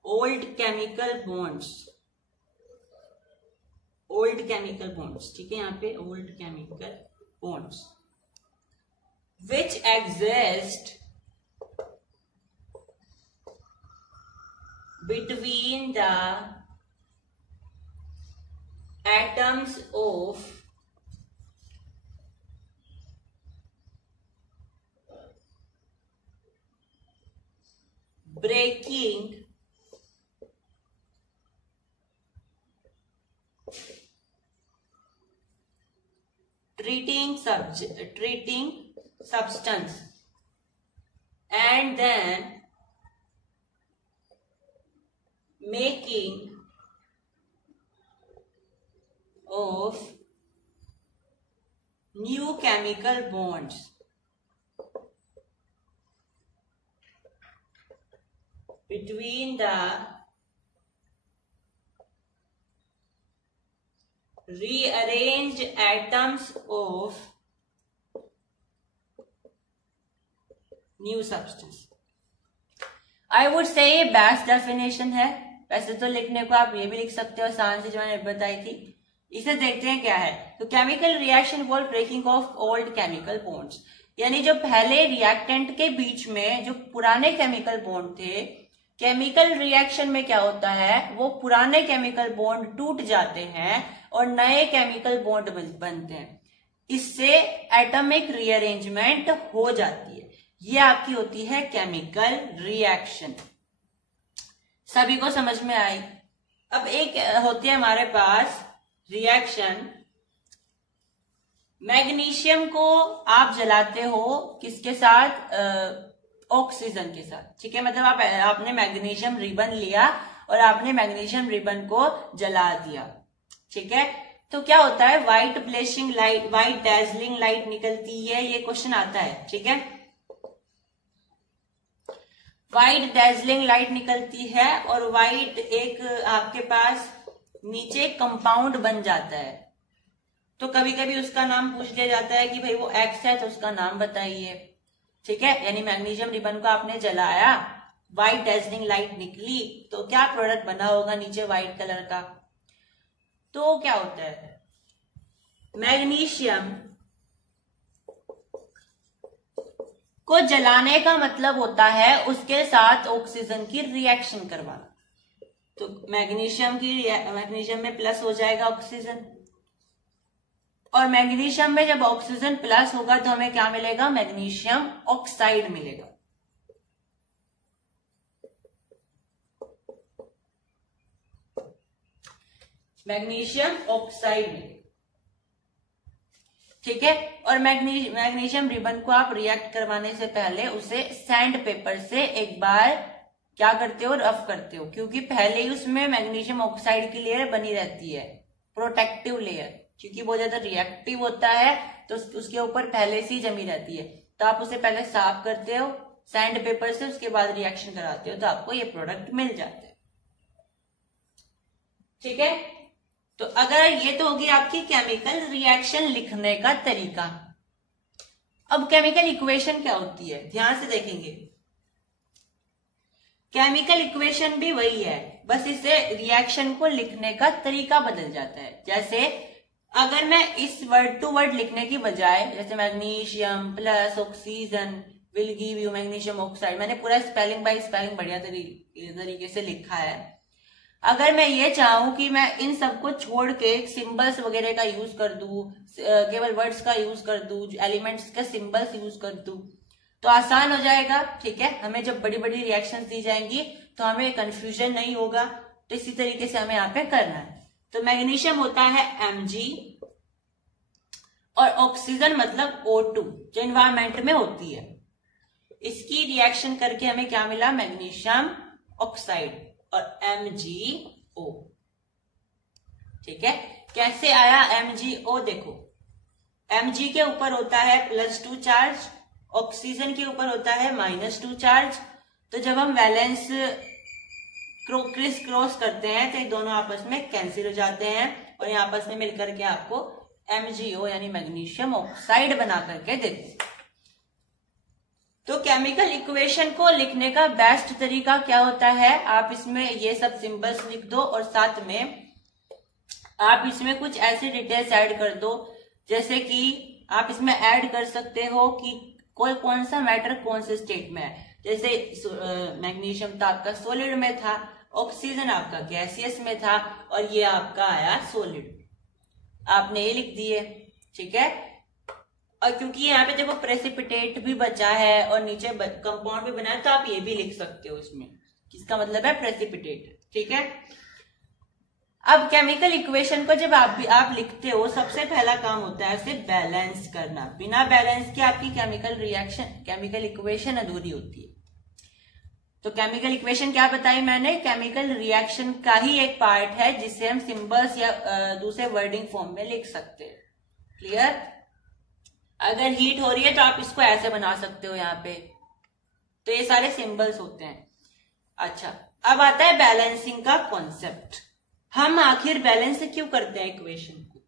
old chemical bonds, old chemical bonds। ठीक है, यहाँ पे old chemical bonds which exist between the atoms of breaking treating substance and then making of new chemical bonds between the rearranged atoms of new substance। I would say ये best definition है। वैसे तो लिखने को आप ये भी लिख सकते हो आसान से, जो मैंने बताई थी। इसे देखते हैं क्या है। तो chemical reaction involve breaking of old chemical bonds, यानी जो पहले रिएक्टेंट के बीच में जो पुराने केमिकल बॉन्ड थे, केमिकल रिएक्शन में क्या होता है, वो पुराने केमिकल बॉन्ड टूट जाते हैं और नए केमिकल बॉन्ड बनते हैं। इससे एटॉमिक रीअरेंजमेंट हो जाती है। ये आपकी होती है केमिकल रिएक्शन। सभी को समझ में आई? अब एक होती है हमारे पास रिएक्शन, मैग्नीशियम को आप जलाते हो किसके साथ, ऑक्सीजन के साथ। ठीक है, मतलब आपने मैग्नीशियम रिबन लिया और आपने मैग्नीशियम रिबन को जला दिया। ठीक है, तो क्या होता है, white flashing light, white dazzling light निकलती है। ये क्वेश्चन आता है। ठीक है, व्हाइट डैजलिंग लाइट निकलती है और व्हाइट एक आपके पास नीचे कंपाउंड बन जाता है। तो कभी कभी उसका नाम पूछ लिया जाता है कि भाई वो एक्स है तो उसका नाम बताइए। ठीक है, यानी मैग्नीशियम रिबन को आपने जलाया व्हाइट डैजलिंग लाइट निकली तो क्या प्रोडक्ट बना होगा नीचे व्हाइट कलर का? तो क्या होता है, मैग्नीशियम को जलाने का मतलब होता है उसके साथ ऑक्सीजन की रिएक्शन करवाना। तो मैग्नीशियम में प्लस हो जाएगा ऑक्सीजन, और मैग्नीशियम में जब ऑक्सीजन प्लस होगा तो हमें क्या मिलेगा, मैग्नीशियम ऑक्साइड मिलेगा। मैग्नीशियम ऑक्साइड मिलेगा, ठीक है। और मैग्नीशियम रिबन को आप रिएक्ट करवाने से पहले उसे सैंड पेपर से एक बार क्या करते हो, रफ करते हो, क्योंकि पहले ही उसमें मैग्नीशियम ऑक्साइड की लेयर बनी रहती है, प्रोटेक्टिव लेयर, क्योंकि बहुत ज्यादा रिएक्टिव होता है तो उसके ऊपर पहले से ही जमी रहती है। तो आप उसे पहले साफ करते हो सैंड पेपर से, उसके बाद रिएक्शन कराते हो तो आपको ये प्रोडक्ट मिल जाता है, ठीक है। तो अगर ये तो होगी आपकी केमिकल रिएक्शन लिखने का तरीका। अब केमिकल इक्वेशन क्या होती है, ध्यान से देखेंगे। केमिकल इक्वेशन भी वही है, बस इसे रिएक्शन को लिखने का तरीका बदल जाता है। जैसे अगर मैं इस वर्ड टू वर्ड लिखने की बजाय, जैसे magnesium plus oxygen will give you magnesium oxide, मैंने पूरा स्पेलिंग बाय स्पेलिंग बढ़िया तरीके से लिखा है। अगर मैं ये चाहूं कि मैं इन सबको छोड़ के सिंबल्स वगैरह का यूज कर दूं, केवल वर्ड्स का यूज कर दूं, एलिमेंट्स का सिंबल्स यूज कर दूं, तो आसान हो जाएगा, ठीक है। हमें जब बड़ी बड़ी रिएक्शंस दी जाएंगी तो हमें कंफ्यूजन नहीं होगा। तो इसी तरीके से हमें यहाँ पे करना है। तो मैग्नीशियम होता है Mg और ऑक्सीजन मतलब O2 जो एनवायरमेंट में होती है। इसकी रिएक्शन करके हमें क्या मिला, मैग्नीशियम ऑक्साइड और MgO, ठीक है। कैसे आया MgO, देखो Mg के ऊपर होता है +2 चार्ज, ऑक्सीजन के ऊपर होता है -2 चार्ज। तो जब हम वैलेंस क्रिस क्रॉस करते हैं तो ये दोनों आपस में कैंसिल हो जाते हैं और ये आपस में मिलकर के आपको MgO यानी मैग्नीशियम ऑक्साइड बना करके देते हैं। तो केमिकल इक्वेशन को लिखने का बेस्ट तरीका क्या होता है, आप इसमें ये सब सिंबल्स लिख दो और साथ में आप इसमें कुछ ऐसे डिटेल्स ऐड कर दो, जैसे कि आप इसमें ऐड कर सकते हो कि कोई कौन सा मैटर कौन से स्टेट में है। जैसे मैग्नीशियम तो आपका सॉलिड में था, ऑक्सीजन आपका गैसियस में था और ये आपका आया सॉलिड, आपने ये लिख दिए, ठीक है। और क्योंकि यहाँ पे देखो प्रेसिपिटेट भी बचा है और नीचे कंपाउंड भी बना है तो आप ये भी लिख सकते हो इसमें, जिसका मतलब है प्रेसिपिटेट, ठीक है। अब केमिकल इक्वेशन को जब आप लिखते हो, सबसे पहला काम होता है उसे बैलेंस करना। बिना बैलेंस के आपकी केमिकल इक्वेशन अधूरी होती है। तो केमिकल इक्वेशन क्या बताई मैंने, केमिकल रिएक्शन का ही एक पार्ट है जिसे हम सिंबल्स या दूसरे वर्डिंग फॉर्म में लिख सकते हैं, क्लियर। अगर हीट हो रही है तो आप इसको ऐसे बना सकते हो यहाँ पे, तो ये सारे सिंबल्स होते हैं। अच्छा, अब आता है बैलेंसिंग का कॉन्सेप्ट। हम आखिर बैलेंस क्यों करते हैं इक्वेशन को,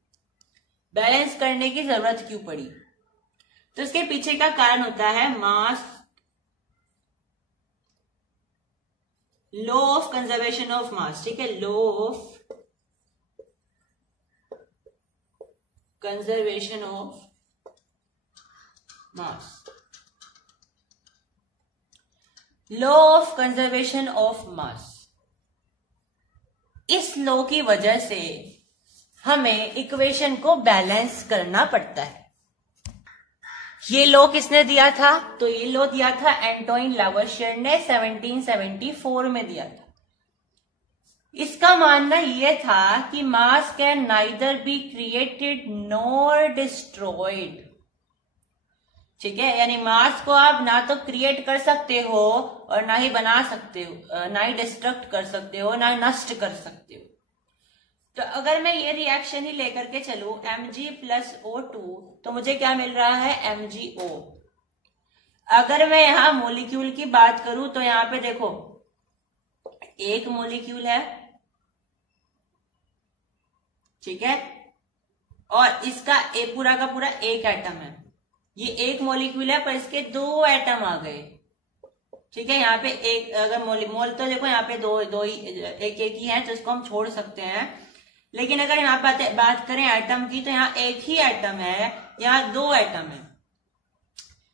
बैलेंस करने की जरूरत क्यों पड़ी? तो इसके पीछे का कारण होता है मास law of conservation of mass, ठीक है। Law of conservation of mass, law of conservation of mass. इस लॉ की वजह से हमें इक्वेशन को बैलेंस करना पड़ता है। ये लॉ किसने दिया था, तो ये लॉ दिया था एंटोइन लावोसियर ने 1774 में दिया था। इसका मानना यह था कि मास can neither be created nor destroyed, ठीक है। यानी मास को आप ना तो क्रिएट कर सकते हो और ना ही बना सकते हो, ना ही डिस्ट्रक्ट कर सकते हो, ना नष्ट कर सकते हो। तो अगर मैं ये रिएक्शन ही लेकर के चलूं Mg + O2 तो मुझे क्या मिल रहा है, MgO। अगर मैं यहां मॉलिक्यूल की बात करूं तो यहां पे देखो एक मॉलिक्यूल है, ठीक है, और इसका पूरा का पूरा एक एटम है। ये एक मॉलिक्यूल है पर इसके 2 एटम आ गए, ठीक है, यहाँ पे एक अगर मोल तो देखो यहाँ पे दो ही एक ही है, तो इसको हम छोड़ सकते हैं। लेकिन अगर यहाँ बात करें एटम की, तो यहाँ एक ही एटम है, यहाँ 2 एटम है।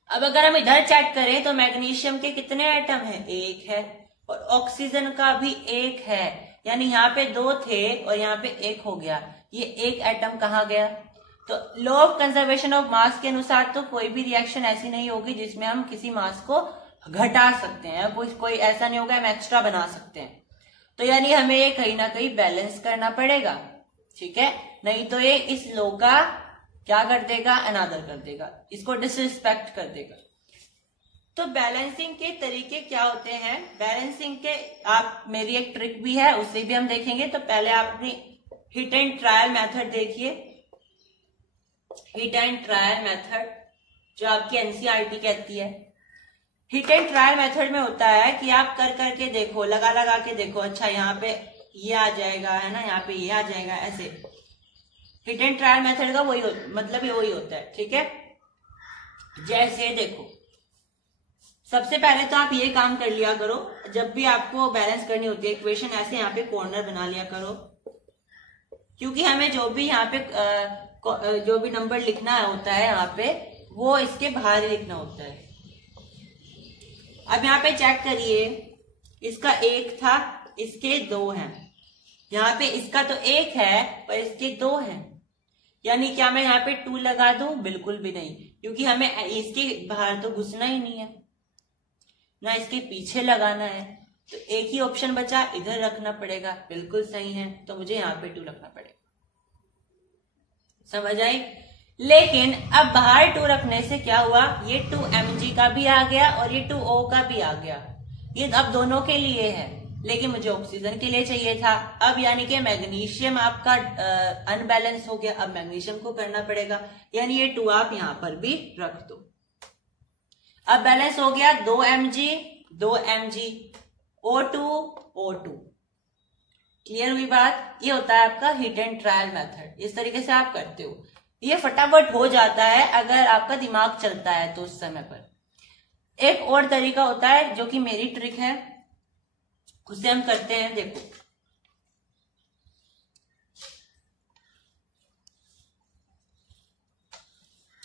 अब अगर हम इधर चेक करें तो मैग्नीशियम के कितने एटम है? 1 है, और ऑक्सीजन का भी 1 है, यानी यहाँ पे 2 थे और यहाँ पे 1 हो गया। ये 1 एटम कहाँ गया? तो law of conservation of mass के अनुसार तो कोई भी रिएक्शन ऐसी नहीं होगी जिसमें हम किसी मास को घटा सकते हैं, कोई ऐसा नहीं होगा हम एक्स्ट्रा बना सकते हैं। तो यानी हमें ये कहीं ना कहीं बैलेंस करना पड़ेगा, ठीक है, नहीं तो ये इस लॉ का क्या कर देगा? अनादर कर देगा, इसको डिसरिस्पेक्ट कर देगा। तो बैलेंसिंग के तरीके क्या होते हैं? बैलेंसिंग के आप मेरी एक ट्रिक भी है, उसे भी हम देखेंगे। तो पहले आप अपनी हिट एंड ट्रायल मेथड देखिए। हिट एंड ट्रायल मेथड जो आपकी एनसीईआरटी कहती है। हिट एंड ट्रायल मेथड में होता है कि आप कर करके देखो, लगा के देखो, अच्छा यहाँ पे ये आ जाएगा, है ना, यहाँ पे ये आ जाएगा, ऐसे। हिट एंड ट्रायल मेथड का वही मतलब वही होता है, ठीक है। जैसे देखो, सबसे पहले तो आप ये काम कर लिया करो, जब भी आपको बैलेंस करनी होती है इक्वेशन, ऐसे यहाँ पे कॉर्नर बना लिया करो, क्योंकि हमें जो भी यहाँ पे जो भी नंबर लिखना होता है यहाँ पे, वो इसके बाहर ही लिखना होता है। अब यहाँ पे चेक करिए, इसका 1 था, इसके 2 हैं। यहाँ पे इसका तो 1 है पर इसके 2 हैं, यानी क्या मैं यहाँ पे 2 लगा दूं? बिल्कुल भी नहीं, क्योंकि हमें इसके बाहर तो घुसना ही नहीं है, ना इसके पीछे लगाना है। तो एक ही ऑप्शन बचा, इधर रखना पड़ेगा। बिल्कुल सही है, तो मुझे यहाँ पे 2 रखना पड़ेगा। समझ आई? लेकिन अब बाहर 2 रखने से क्या हुआ? ये 2 mg का भी आ गया और ये 2O का भी आ गया। ये अब दोनों के लिए है, लेकिन मुझे ऑक्सीजन के लिए चाहिए था। अब यानी कि मैग्नीशियम आपका अनबैलेंस हो गया, अब मैग्नीशियम को करना पड़ेगा, यानी ये 2 आप यहां पर भी रख दो। अब बैलेंस हो गया 2 mg, 2 mg, O2, O2। Clear हुई बात? ये होता है आपका हिट एंड ट्रायल मेथड। इस तरीके से आप करते हो, ये फटाफट हो जाता है अगर आपका दिमाग चलता है तो उस समय पर। एक और तरीका होता है जो कि मेरी ट्रिक है, उसे हम करते हैं। देखो,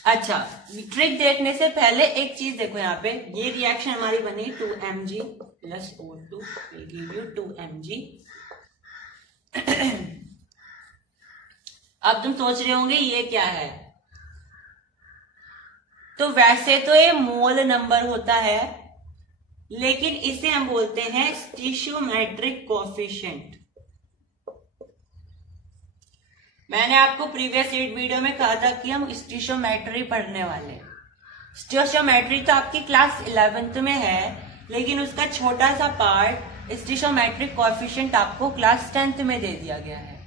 अच्छा, ट्रिक देखने से पहले एक चीज देखो, यहाँ पे ये रिएक्शन हमारी बनी 2 mg plus O2 will give you 2 mg। अब तुम सोच रहे होंगे ये क्या है? तो वैसे तो ये मोल नंबर होता है, लेकिन इसे हम बोलते हैं स्टीशियोमेट्रिक कोएफिशिएंट। मैंने आपको प्रीवियस वीडियो में कहा था कि हम स्टीशियोमेट्री पढ़ने वाले हैं। स्टीशियोमेट्री तो आपकी क्लास 11th में है, लेकिन उसका छोटा सा पार्ट स्टीशियोमेट्रिक कोएफिशिएंट आपको क्लास 10th में दे दिया गया है,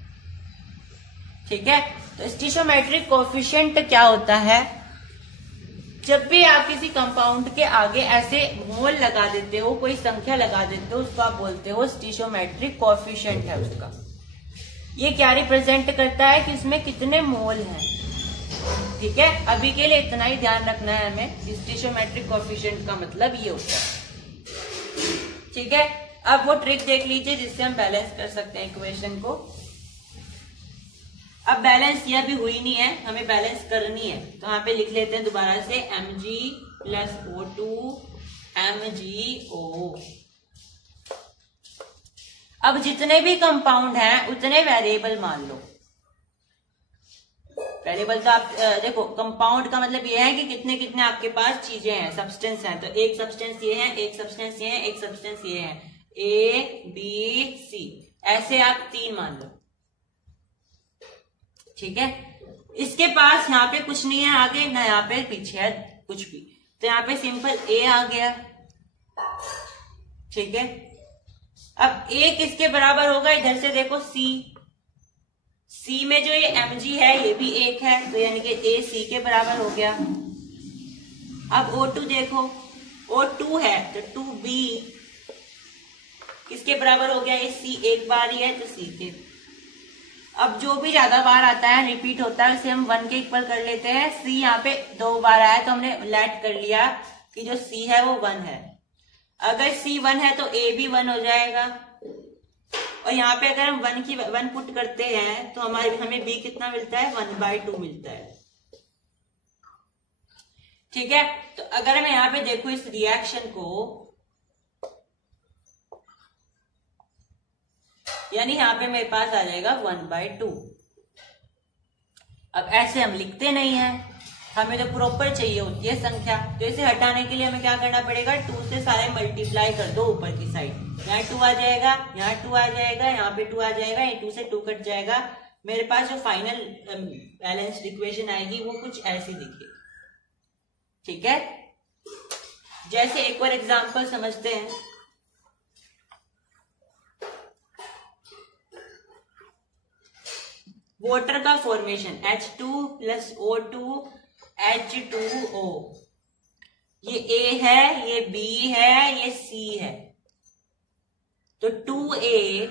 ठीक है। तो स्टीशियोमेट्रिक कोएफिशिएंट क्या होता है? जब भी आप किसी कंपाउंड के आगे ऐसे मोल लगा देते हो, कोई संख्या लगा देते हो, उसको आप बोलते हो स्टीशियोमेट्रिक कोएफिशिएंट है उसका। ये क्या रिप्रेजेंट करता है कि इसमें कितने मोल हैं, ठीक है। अभी के लिए इतना ही ध्यान रखना है हमें, स्टीशियोमेट्रिक कोएफिशिएंट का मतलब ये होता है, ठीक है। अब वो ट्रिक देख लीजिए जिससे हम बैलेंस कर सकते हैं इक्वेशन को। अब बैलेंस यह भी हुई नहीं है, हमें बैलेंस करनी है, तो यहाँ पे लिख लेते हैं दोबारा से mg प्लस O2 MgO। अब जितने भी कंपाउंड हैं उतने वेरिएबल मान लो। वेरिएबल तो आप देखो, कंपाउंड का मतलब ये है कि कितने कितने आपके पास चीजें हैं, सब्सटेंस हैं। तो एक सब्सटेंस ये है, एक सब्सटेंस ये है, एक सब्सटेंस ये है, A B C, ऐसे आप 3 मान लो, ठीक है। इसके पास यहाँ पे कुछ नहीं है आगे, ना यहाँ पे पीछे है कुछ भी, तो यहाँ पे सिंपल A आ गया, ठीक है। अब A किसके बराबर होगा? इधर से देखो C में जो ये mg है ये भी 1 है, तो यानी कि A C के बराबर हो गया। अब O2 देखो, O2 है तो 2B किसके बराबर हो गया? ये C एक बार ही है तो C के। अब जो भी ज्यादा बार आता है, रिपीट होता है, उसे हम 1 के इक्वल कर लेते हैं। C यहाँ पे 2 बार आया तो हमने लेट कर लिया कि जो C है वो 1 है। अगर C 1 है तो A भी 1 हो जाएगा, और यहाँ पे अगर हम 1 पुट करते हैं तो हमें B कितना मिलता है, 1/2 मिलता है। ठीक है, तो अगर मैं यहाँ पे देखूं इस रिएक्शन को, यानी यहाँ पे मेरे पास आ जाएगा 1/2। अब ऐसे हम लिखते नहीं है, हमें तो प्रॉपर चाहिए होती है संख्या। तो इसे हटाने के लिए हमें क्या करना पड़ेगा, 2 से सारे मल्टीप्लाई कर दो ऊपर की साइड। यहाँ 2 आ जाएगा, यहाँ 2 आ जाएगा, यहाँ पे 2 आ जाएगा, ये 2 से 2 कट जाएगा। मेरे पास जो फाइनल बैलेंस्ड इक्वेशन आएगी वो कुछ ऐसी दिखेगी। ठीक है, जैसे एक और एग्जांपल समझते हैं। वाटर का फॉर्मेशन H2 + O2 H2O, ये A है, ये B है, ये C है। तो 2A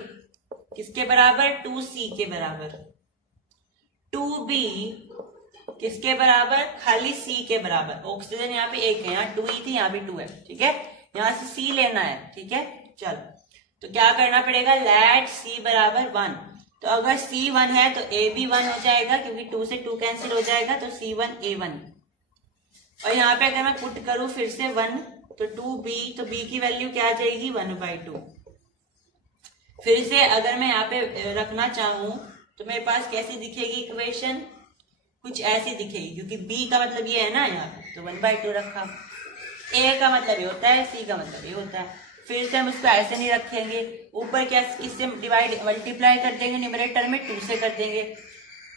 किसके बराबर, 2C के बराबर। 2B किसके बराबर, खाली C के बराबर। ऑक्सीजन यहाँ पे 1 है, यहाँ 2 ही थी, यहाँ भी 2 है। ठीक है, यहाँ से C लेना है। ठीक है, चलो तो क्या करना पड़ेगा, लेट C बराबर 1। तो अगर C 1 है तो A भी 1 हो जाएगा, क्योंकि 2 से 2 कैंसिल हो जाएगा, तो C1 A1। और यहाँ पे अगर मैं पुट करूं फिर से 1, तो 2B, तो B की वैल्यू क्या आ जाएगी, 1/2। फिर से अगर मैं यहाँ पे रखना चाहूं तो मेरे पास कैसी दिखेगी इक्वेशन, कुछ ऐसी दिखेगी, क्योंकि B का मतलब ये है ना यहाँ पे, तो 1/2 रखा। A का मतलब ये होता है, C का मतलब ये होता है। फिर से हम उसको ऐसे नहीं रखेंगे, ऊपर क्या इससे डिवाइड मल्टीप्लाई कर देंगे, न्यूमरेटर में 2 से कर देंगे।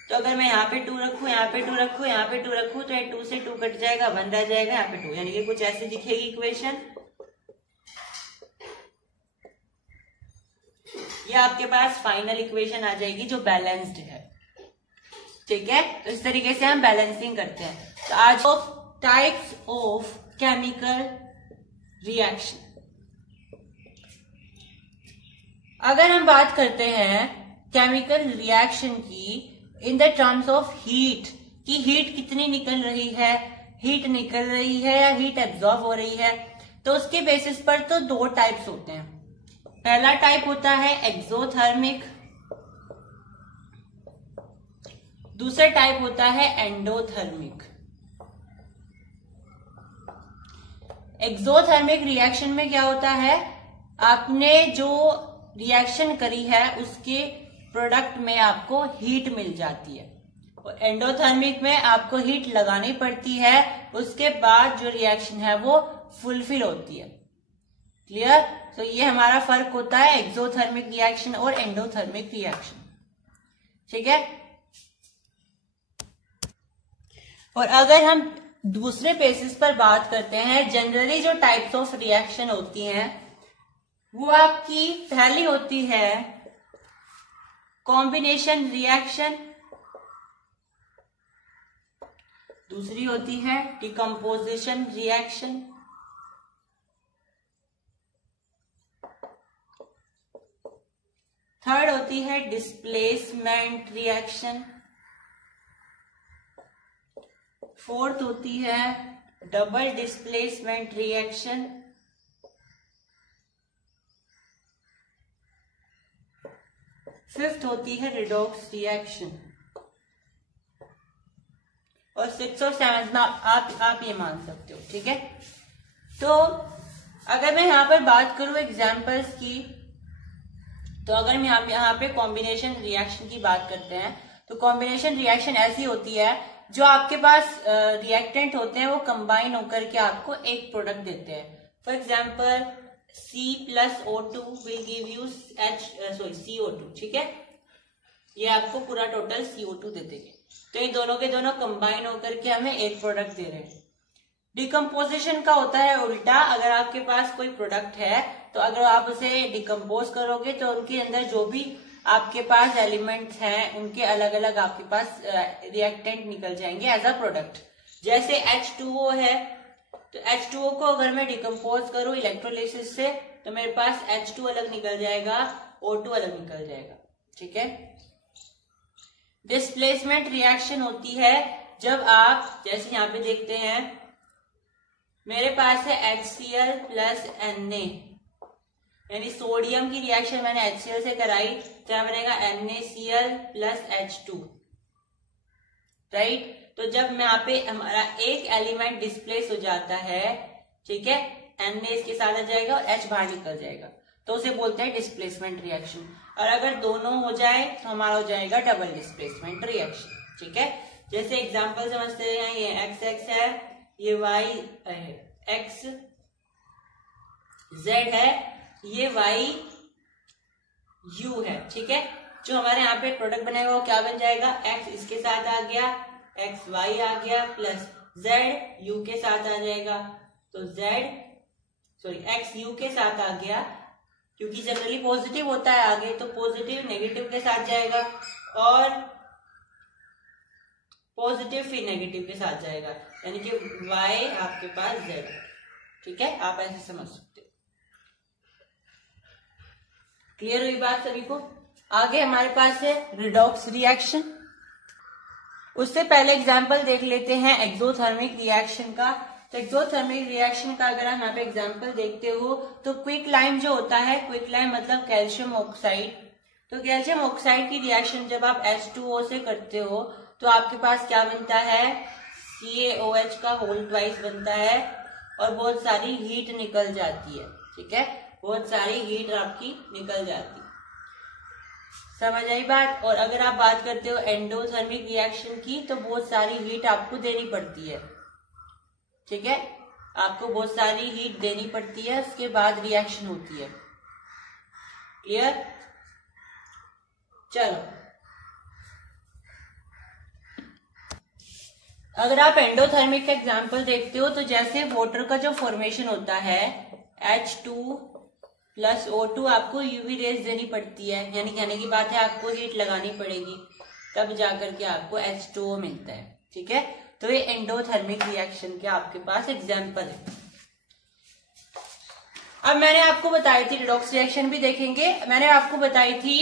तो अगर मैं यहाँ पे 2 रखूं, यहाँ पे 2 रखूं, यहाँ पे 2 रखूं, तो ये 2 से 2 कट जाएगा, 1 रह जाएगा, यहाँ पे 2, यानी कि कुछ ऐसी दिखेगी इक्वेशन। ये आपके पास फाइनल इक्वेशन आ जाएगी जो बैलेंस्ड है। ठीक है, तो इस तरीके से हम बैलेंसिंग करते हैं। तो आज टाइप्स ऑफ केमिकल रिएक्शन, अगर हम बात करते हैं केमिकल रिएक्शन की in the terms of heat, कि हीट कितनी निकल रही है, हीट निकल रही है या हीट एब्जॉर्ब हो रही है, तो उसके बेसिस पर तो 2 टाइप्स होते हैं। पहला टाइप होता है एक्सोथर्मिक, दूसरा टाइप होता है एंडोथर्मिक। एक्सोथर्मिक रिएक्शन में क्या होता है, आपने जो रिएक्शन करी है उसके प्रोडक्ट में आपको हीट मिल जाती है, और एंडोथर्मिक में आपको हीट लगानी पड़ती है, उसके बाद जो रिएक्शन है वो फुलफिल होती है। क्लियर, तो ये हमारा फर्क होता है एक्सोथर्मिक रिएक्शन और एंडोथर्मिक रिएक्शन। ठीक है, और अगर हम दूसरे बेसिस पर बात करते हैं, जनरली जो टाइप्स ऑफ रिएक्शन होती हैं वो आपकी पहली होती है कॉम्बिनेशन रिएक्शन, दूसरी होती है डिकम्पोजिशन रिएक्शन, थर्ड होती है डिस्प्लेसमेंट रिएक्शन, फोर्थ होती है डबल डिस्प्लेसमेंट रिएक्शन, फिफ्थ होती है रिडॉक्स रिएक्शन, और 6 और 7 में आप ये मान सकते हो। ठीक है, तो अगर मैं यहाँ पर बात करूं एग्जाम्पल्स की, तो अगर मैं यहाँ पे कॉम्बिनेशन रिएक्शन की बात करते हैं, तो कॉम्बिनेशन रिएक्शन ऐसी होती है जो आपके पास रिएक्टेंट होते हैं वो कंबाइन होकर के आपको एक प्रोडक्ट देते हैं। For example C + O2 will give you CO2। ठीक है, ये आपको पूरा टोटल CO2 दे देंगे। तो ये दोनों के दोनों कंबाइन होकर के हमें एक प्रोडक्ट दे रहे हैं। डिकम्पोजिशन का होता है उल्टा, अगर आपके पास कोई प्रोडक्ट है तो अगर आप उसे डिकम्पोज करोगे तो उनके अंदर जो भी आपके पास एलिमेंट्स हैं उनके अलग अलग आपके पास रिएक्टेंट निकल जाएंगे एज अ प्रोडक्ट। जैसे H2O है, तो H2O को अगर मैं डिकम्पोज करूं इलेक्ट्रोलिसिस से तो मेरे पास H2 अलग निकल जाएगा, O2 अलग निकल जाएगा। ठीक है, डिस्प्लेसमेंट रिएक्शन होती है जब आप, जैसे यहाँ पे देखते हैं मेरे पास है HCl प्लस Na, यानी सोडियम की रिएक्शन मैंने HCl से कराई, क्या बनेगा NaCl प्लस H2, राइट। तो जब यहाँ पे हमारा एक एलिमेंट डिस्प्लेस हो जाता है, ठीक है, Na इसके साथ आ जाएगा और H बाहर निकल जाएगा, तो उसे बोलते हैं डिस्प्लेसमेंट रिएक्शन। और अगर दोनों हो जाए तो हमारा हो जाएगा डबल डिस्प्लेसमेंट रिएक्शन, ठीक है। जैसे एग्जांपल समझते हैं, ये XX है, ये Y X Z है, ये Y U है, ठीक है। जो हमारे यहाँ पे प्रोडक्ट बनेगा वो क्या बन जाएगा, X इसके साथ आ गया, X Y आ गया, प्लस Z U के साथ आ जाएगा, तो X U के साथ आ गया, क्योंकि जनरली पॉजिटिव होता है आगे, तो पॉजिटिव नेगेटिव के साथ जाएगा और पॉजिटिव फिर नेगेटिव के साथ जाएगा, यानी कि Y आपके पास Z, ठीक है, आप ऐसे समझ सकते हो। क्लियर हुई बात सभी को। आगे हमारे पास है रिडॉक्स रिएक्शन। उससे पहले एग्जाम्पल देख लेते हैं एक्सोथर्मिक रिएक्शन का। तो एक्सोथर्मिक रिएक्शन का अगर हम यहाँ पे एग्जाम्पल देखते हो तो क्विक लाइम जो होता है, क्विक लाइम मतलब कैल्शियम ऑक्साइड। तो कैल्शियम ऑक्साइड की रिएक्शन जब आप H2O से करते हो तो आपके पास क्या बनता है, CaOH का होल ट्वाइस बनता है और बहुत सारी हीट निकल जाती है, ठीक है, बहुत सारी हीट आपकी निकल जाती है। समझ आई बात। और अगर आप बात करते हो एंडोथर्मिक रिएक्शन की तो बहुत सारी हीट आपको देनी पड़ती है, ठीक है, आपको बहुत सारी हीट देनी पड़ती है, उसके बाद रिएक्शन होती है। क्लियर। चलो, अगर आप एंडोथर्मिक का एग्जांपल देखते हो तो जैसे वाटर का जो फॉर्मेशन होता है H2 प्लस O2, आपको यूवी रेज देनी पड़ती है, यानी कहने की बात है आपको हीट लगानी पड़ेगी, तब जाकर के आपको H2O मिलता है, ठीक है। तो ये एंडोथर्मिक रिएक्शन के आपके पास एग्जांपल है। अब मैंने आपको बताई थी रिडॉक्स रिएक्शन भी देखेंगे, मैंने आपको बताई थी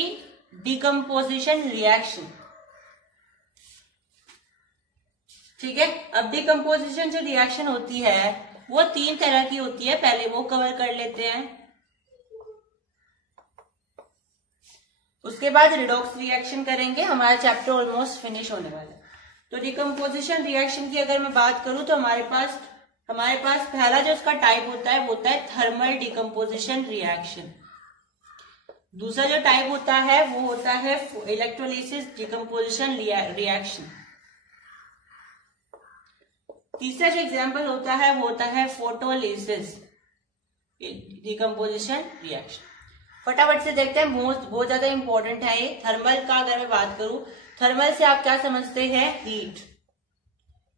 डिकम्पोजिशन रिएक्शन, ठीक है। अब डिकम्पोजिशन जो रिएक्शन होती है वो 3 तरह की होती है, पहले वो कवर कर लेते हैं, उसके बाद रिडॉक्स रिएक्शन करेंगे, हमारा चैप्टर ऑलमोस्ट फिनिश होने वाला है। तो डिकम्पोजिशन रिएक्शन की अगर मैं बात करूं तो हमारे पास पहला जो उसका टाइप होता है वो होता है थर्मल डिकम्पोजिशन रिएक्शन। दूसरा जो टाइप होता है वो होता है इलेक्ट्रोलिसिस डिकम्पोजिशन रिएक्शन। तीसरा जो एग्जाम्पल होता है वो होता है फोटोलिसिस डिकम्पोजिशन रिएक्शन। फटाफट से देखते हैं, बहुत ज्यादा इंपॉर्टेंट है ये। थर्मल का अगर मैं बात करूं, थर्मल से आप क्या समझते हैं, हीट,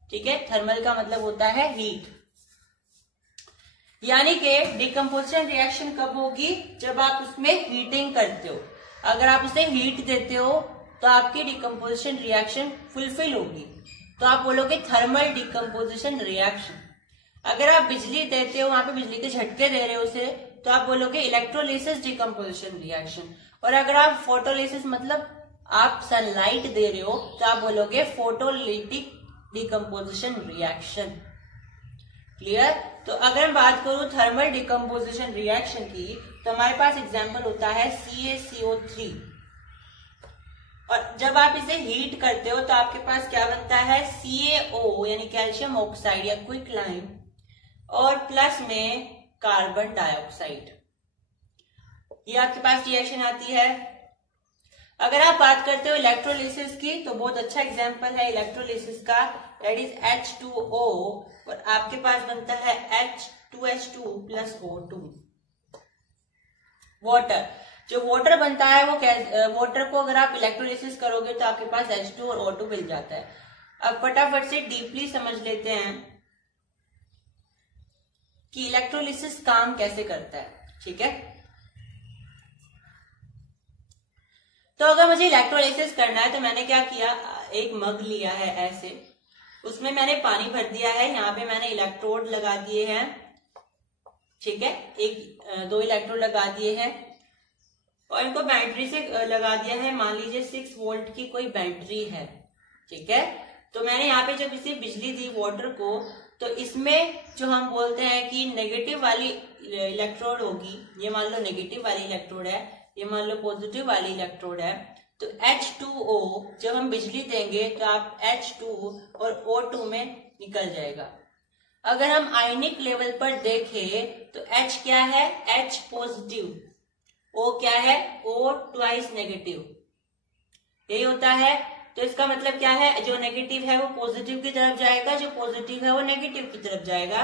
ठीक है, थर्मल का मतलब होता है हीट, यानी कि डिकम्पोजिशन रिएक्शन कब होगी, जब आप उसमें हीटिंग करते हो। अगर आप उसे हीट देते हो तो आपकी डिकम्पोजिशन रिएक्शन फुलफिल होगी, तो आप बोलोगे थर्मल डिकम्पोजिशन रिएक्शन। अगर आप बिजली देते हो, वहां पे बिजली के झटके दे रहे हो उसे, तो आप बोलोगे इलेक्ट्रोलिसिस डिकम्पोजिशन रिएक्शन। और अगर आप फोटोलिसिस मतलब आप सनलाइट दे रहे हो तो आप बोलोगे फोटोलिटिक डिकम्पोजिशन रिएक्शन। क्लियर। तो अगर मैं बात करूं थर्मल डिकम्पोजिशन रिएक्शन की तो हमारे पास एग्जांपल होता है CaCO3। और जब आप इसे हीट करते हो तो आपके पास क्या बनता है, CaO यानी कैल्शियम ऑक्साइड या क्विक लाइम, और प्लस में कार्बन डाइऑक्साइड, ये आपके पास रिएक्शन आती है। अगर आप बात करते हो इलेक्ट्रोलिसिस की तो बहुत अच्छा एग्जांपल है इलेक्ट्रोलिसिस का, दैट इज H2O, और आपके पास बनता है H2H2 प्लस O2। वाटर, जो वाटर बनता है वो वाटर को अगर आप इलेक्ट्रोलिसिस करोगे तो आपके पास H2 और O2 मिल जाता है। अब फटाफट से डीपली समझ लेते हैं कि इलेक्ट्रोलिसिस काम कैसे करता है, ठीक है। तो अगर मुझे इलेक्ट्रोलिसिस करना है तो मैंने क्या किया, एक मग लिया है ऐसे, उसमें मैंने पानी भर दिया है, यहाँ पे मैंने इलेक्ट्रोड लगा दिए हैं, ठीक है, 2 इलेक्ट्रोड लगा दिए हैं और इनको बैटरी से लगा दिया है। मान लीजिए 6 वोल्ट की कोई बैटरी है, ठीक है। तो मैंने यहाँ पे जब इसे बिजली दी वाटर को, तो इसमें जो हम बोलते हैं कि नेगेटिव वाली इलेक्ट्रोड होगी, ये मान लो नेगेटिव वाली इलेक्ट्रोड है, ये मान लो पॉजिटिव वाली इलेक्ट्रोड है, तो H2O जब हम बिजली देंगे तो आप H2 और O2 में निकल जाएगा। अगर हम आयनिक लेवल पर देखें तो H क्या है, H पॉजिटिव, O क्या है, O ट्वाइस नेगेटिव, यही होता है। तो इसका मतलब क्या है, जो नेगेटिव है वो पॉजिटिव की तरफ जाएगा, जो पॉजिटिव है वो नेगेटिव की तरफ जाएगा।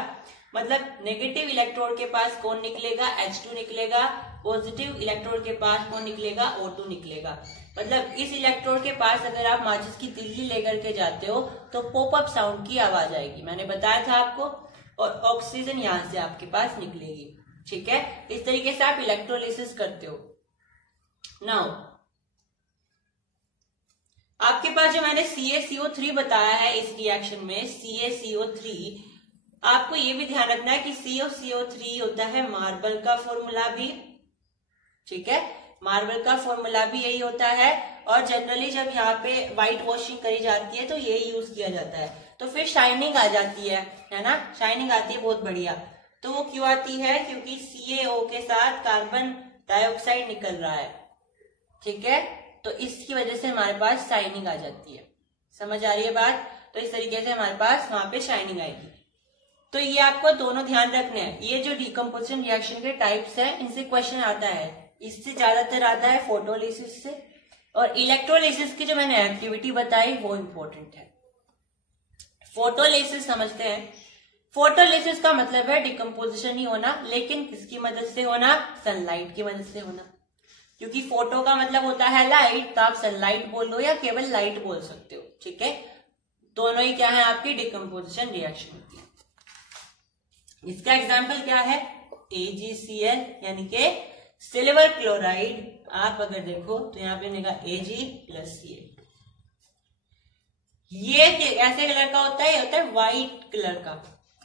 मतलब नेगेटिव इलेक्ट्रोड के पास कौन निकलेगा, H2 निकलेगा, पॉजिटिव इलेक्ट्रोड के पास कौन निकलेगा, O2 निकलेगा। मतलब इस इलेक्ट्रोड के पास अगर आप माचिस की तिल्ली लेकर के जाते हो तो पॉपअप साउंड की आवाज आएगी, मैंने बताया था आपको, और ऑक्सीजन यहां से आपके पास निकलेगी। ठीक है, इस तरीके से आप इलेक्ट्रोलिसिस करते हो। नाउ आपके पास जो मैंने CaCO3 बताया है इस रिएक्शन में, CaCO3, आपको ये भी ध्यान रखना है कि CaCO3 होता है मार्बल का फॉर्मूला भी। ठीक है, मार्बल का फॉर्मूला भी यही होता है, और जनरली जब यहाँ पे व्हाइट वॉशिंग करी जाती है तो यही यूज किया जाता है। तो फिर शाइनिंग आ जाती है ना, शाइनिंग आती है बहुत बढ़िया। तो वो क्यों आती है, क्योंकि CaO के साथ कार्बन डाइऑक्साइड निकल रहा है। ठीक है, तो इसकी वजह से हमारे पास शाइनिंग आ जाती है। समझ आ रही है बात? तो इस तरीके से हमारे पास वहां पे शाइनिंग आएगी। तो ये आपको दोनों ध्यान रखने हैं। ये जो डिकम्पोजिशन रिएक्शन के टाइप्स हैं, इनसे क्वेश्चन आता है, इससे ज्यादातर आता है फोटोलिसिस से, और इलेक्ट्रोलिसिस की जो मैंने एक्टिविटी बताई वो इम्पोर्टेंट है। फोटोलिसिस समझते हैं। फोटोलिसिस का मतलब है डिकम्पोजिशन ही होना, लेकिन किसकी मदद से होना, सनलाइट की मदद से होना। क्योंकि फोटो का मतलब होता है लाइट, तो आप सनलाइट बोलो या केवल लाइट बोल सकते हो। ठीक है, दोनों ही क्या है, आपकी डिकम्पोजिशन रिएक्शन होती है। इसका एग्जाम्पल क्या है, AgCl यानी कि सिल्वर क्लोराइड। आप अगर देखो तो यहाँ पे लिखा Ag+Cl। ये ऐसे कलर का होता है, ये होता है व्हाइट कलर का,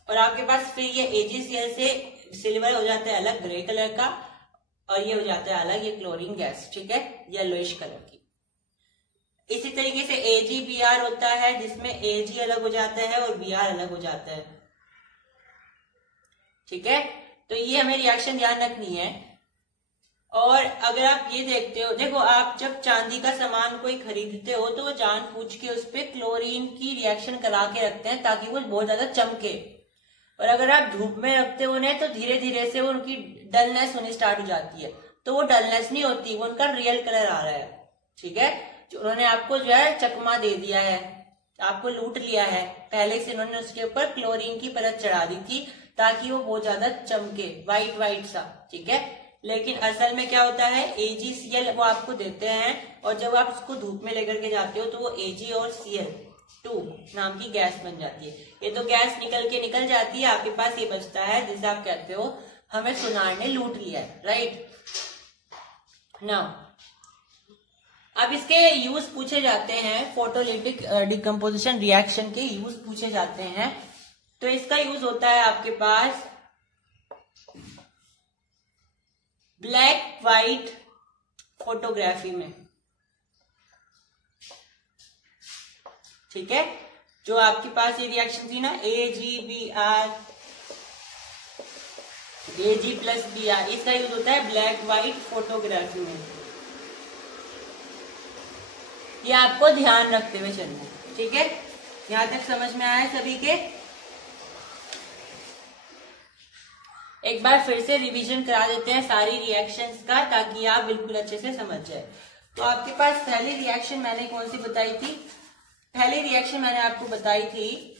और आपके पास फिर ये AgCl से सिल्वर हो जाता है अलग ग्रे कलर का, और ये हो जाता है अलग, ये क्लोरीन गैस। ठीक है, येलोइश कलर की। इसी तरीके से AgBr होता है, जिसमें Ag अलग हो जाता है और Br अलग हो जाता है। ठीक है, तो ये हमें रिएक्शन ध्यान रखनी है। और अगर आप ये देखते हो, देखो आप जब चांदी का सामान कोई खरीदते हो तो वो जानबूझ के उस पर क्लोरीन की रिएक्शन करा के रखते हैं ताकि वो बहुत ज्यादा चमके, और अगर आप धूप में रखते हो उन्हें तो धीरे धीरे से वो उनकी डलनेस होनी स्टार्ट हो जाती है। तो वो डलनेस नहीं होती, वो उनका रियल कलर आ रहा है। ठीक है, जो उन्होंने आपको जो है चकमा दे दिया है, आपको लूट लिया है, पहले से उन्होंने उसके ऊपर क्लोरीन की परत चढ़ा दी थी ताकि वो बहुत ज्यादा चमके, व्हाइट व्हाइट सा। ठीक है, लेकिन असल में क्या होता है, AgCl वो आपको देते हैं, और जब आप उसको धूप में लेकर के जाते हो तो वो Ag और Cl2 नाम की गैस बन जाती है। ये तो गैस निकल जाती है, आपके पास ये बचता है जिसे आप कहते हो हमें सुनार ने लूट लिया है। राइट नाउ, अब इसके यूज पूछे जाते हैं, फोटोलिटिक डिकम्पोजिशन रिएक्शन के यूज पूछे जाते हैं। तो इसका यूज होता है आपके पास ब्लैक व्हाइट फोटोग्राफी में। ठीक है, जो आपके पास ये रिएक्शन थी ना, Ag+Br, इसका यूज होता है ब्लैक व्हाइट फोटोग्राफी में। ये आपको ध्यान रखते हुए चलना है। ठीक है, यहां तक समझ में आया सभी के? एक बार फिर से रिवीजन करा देते हैं सारी रिएक्शंस का, ताकि आप बिल्कुल अच्छे से समझ जाए। तो आपके पास पहली रिएक्शन मैंने कौन सी बताई थी? पहली रिएक्शन मैंने आपको बताई थी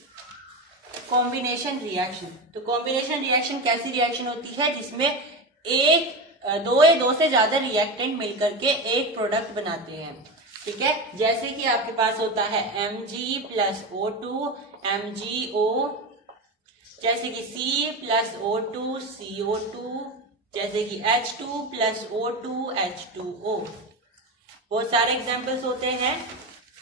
कॉम्बिनेशन रिएक्शन। तो कॉम्बिनेशन रिएक्शन कैसी रिएक्शन होती है, जिसमें दो या दो से ज्यादा रिएक्टेंट मिलकर के एक प्रोडक्ट बनाते हैं। ठीक है, जैसे कि आपके पास होता है Mg+O2 MgO, जैसे कि C+O2 CO2, जैसे कि H2+O2 H2O। बहुत सारे एग्जांपल्स होते हैं।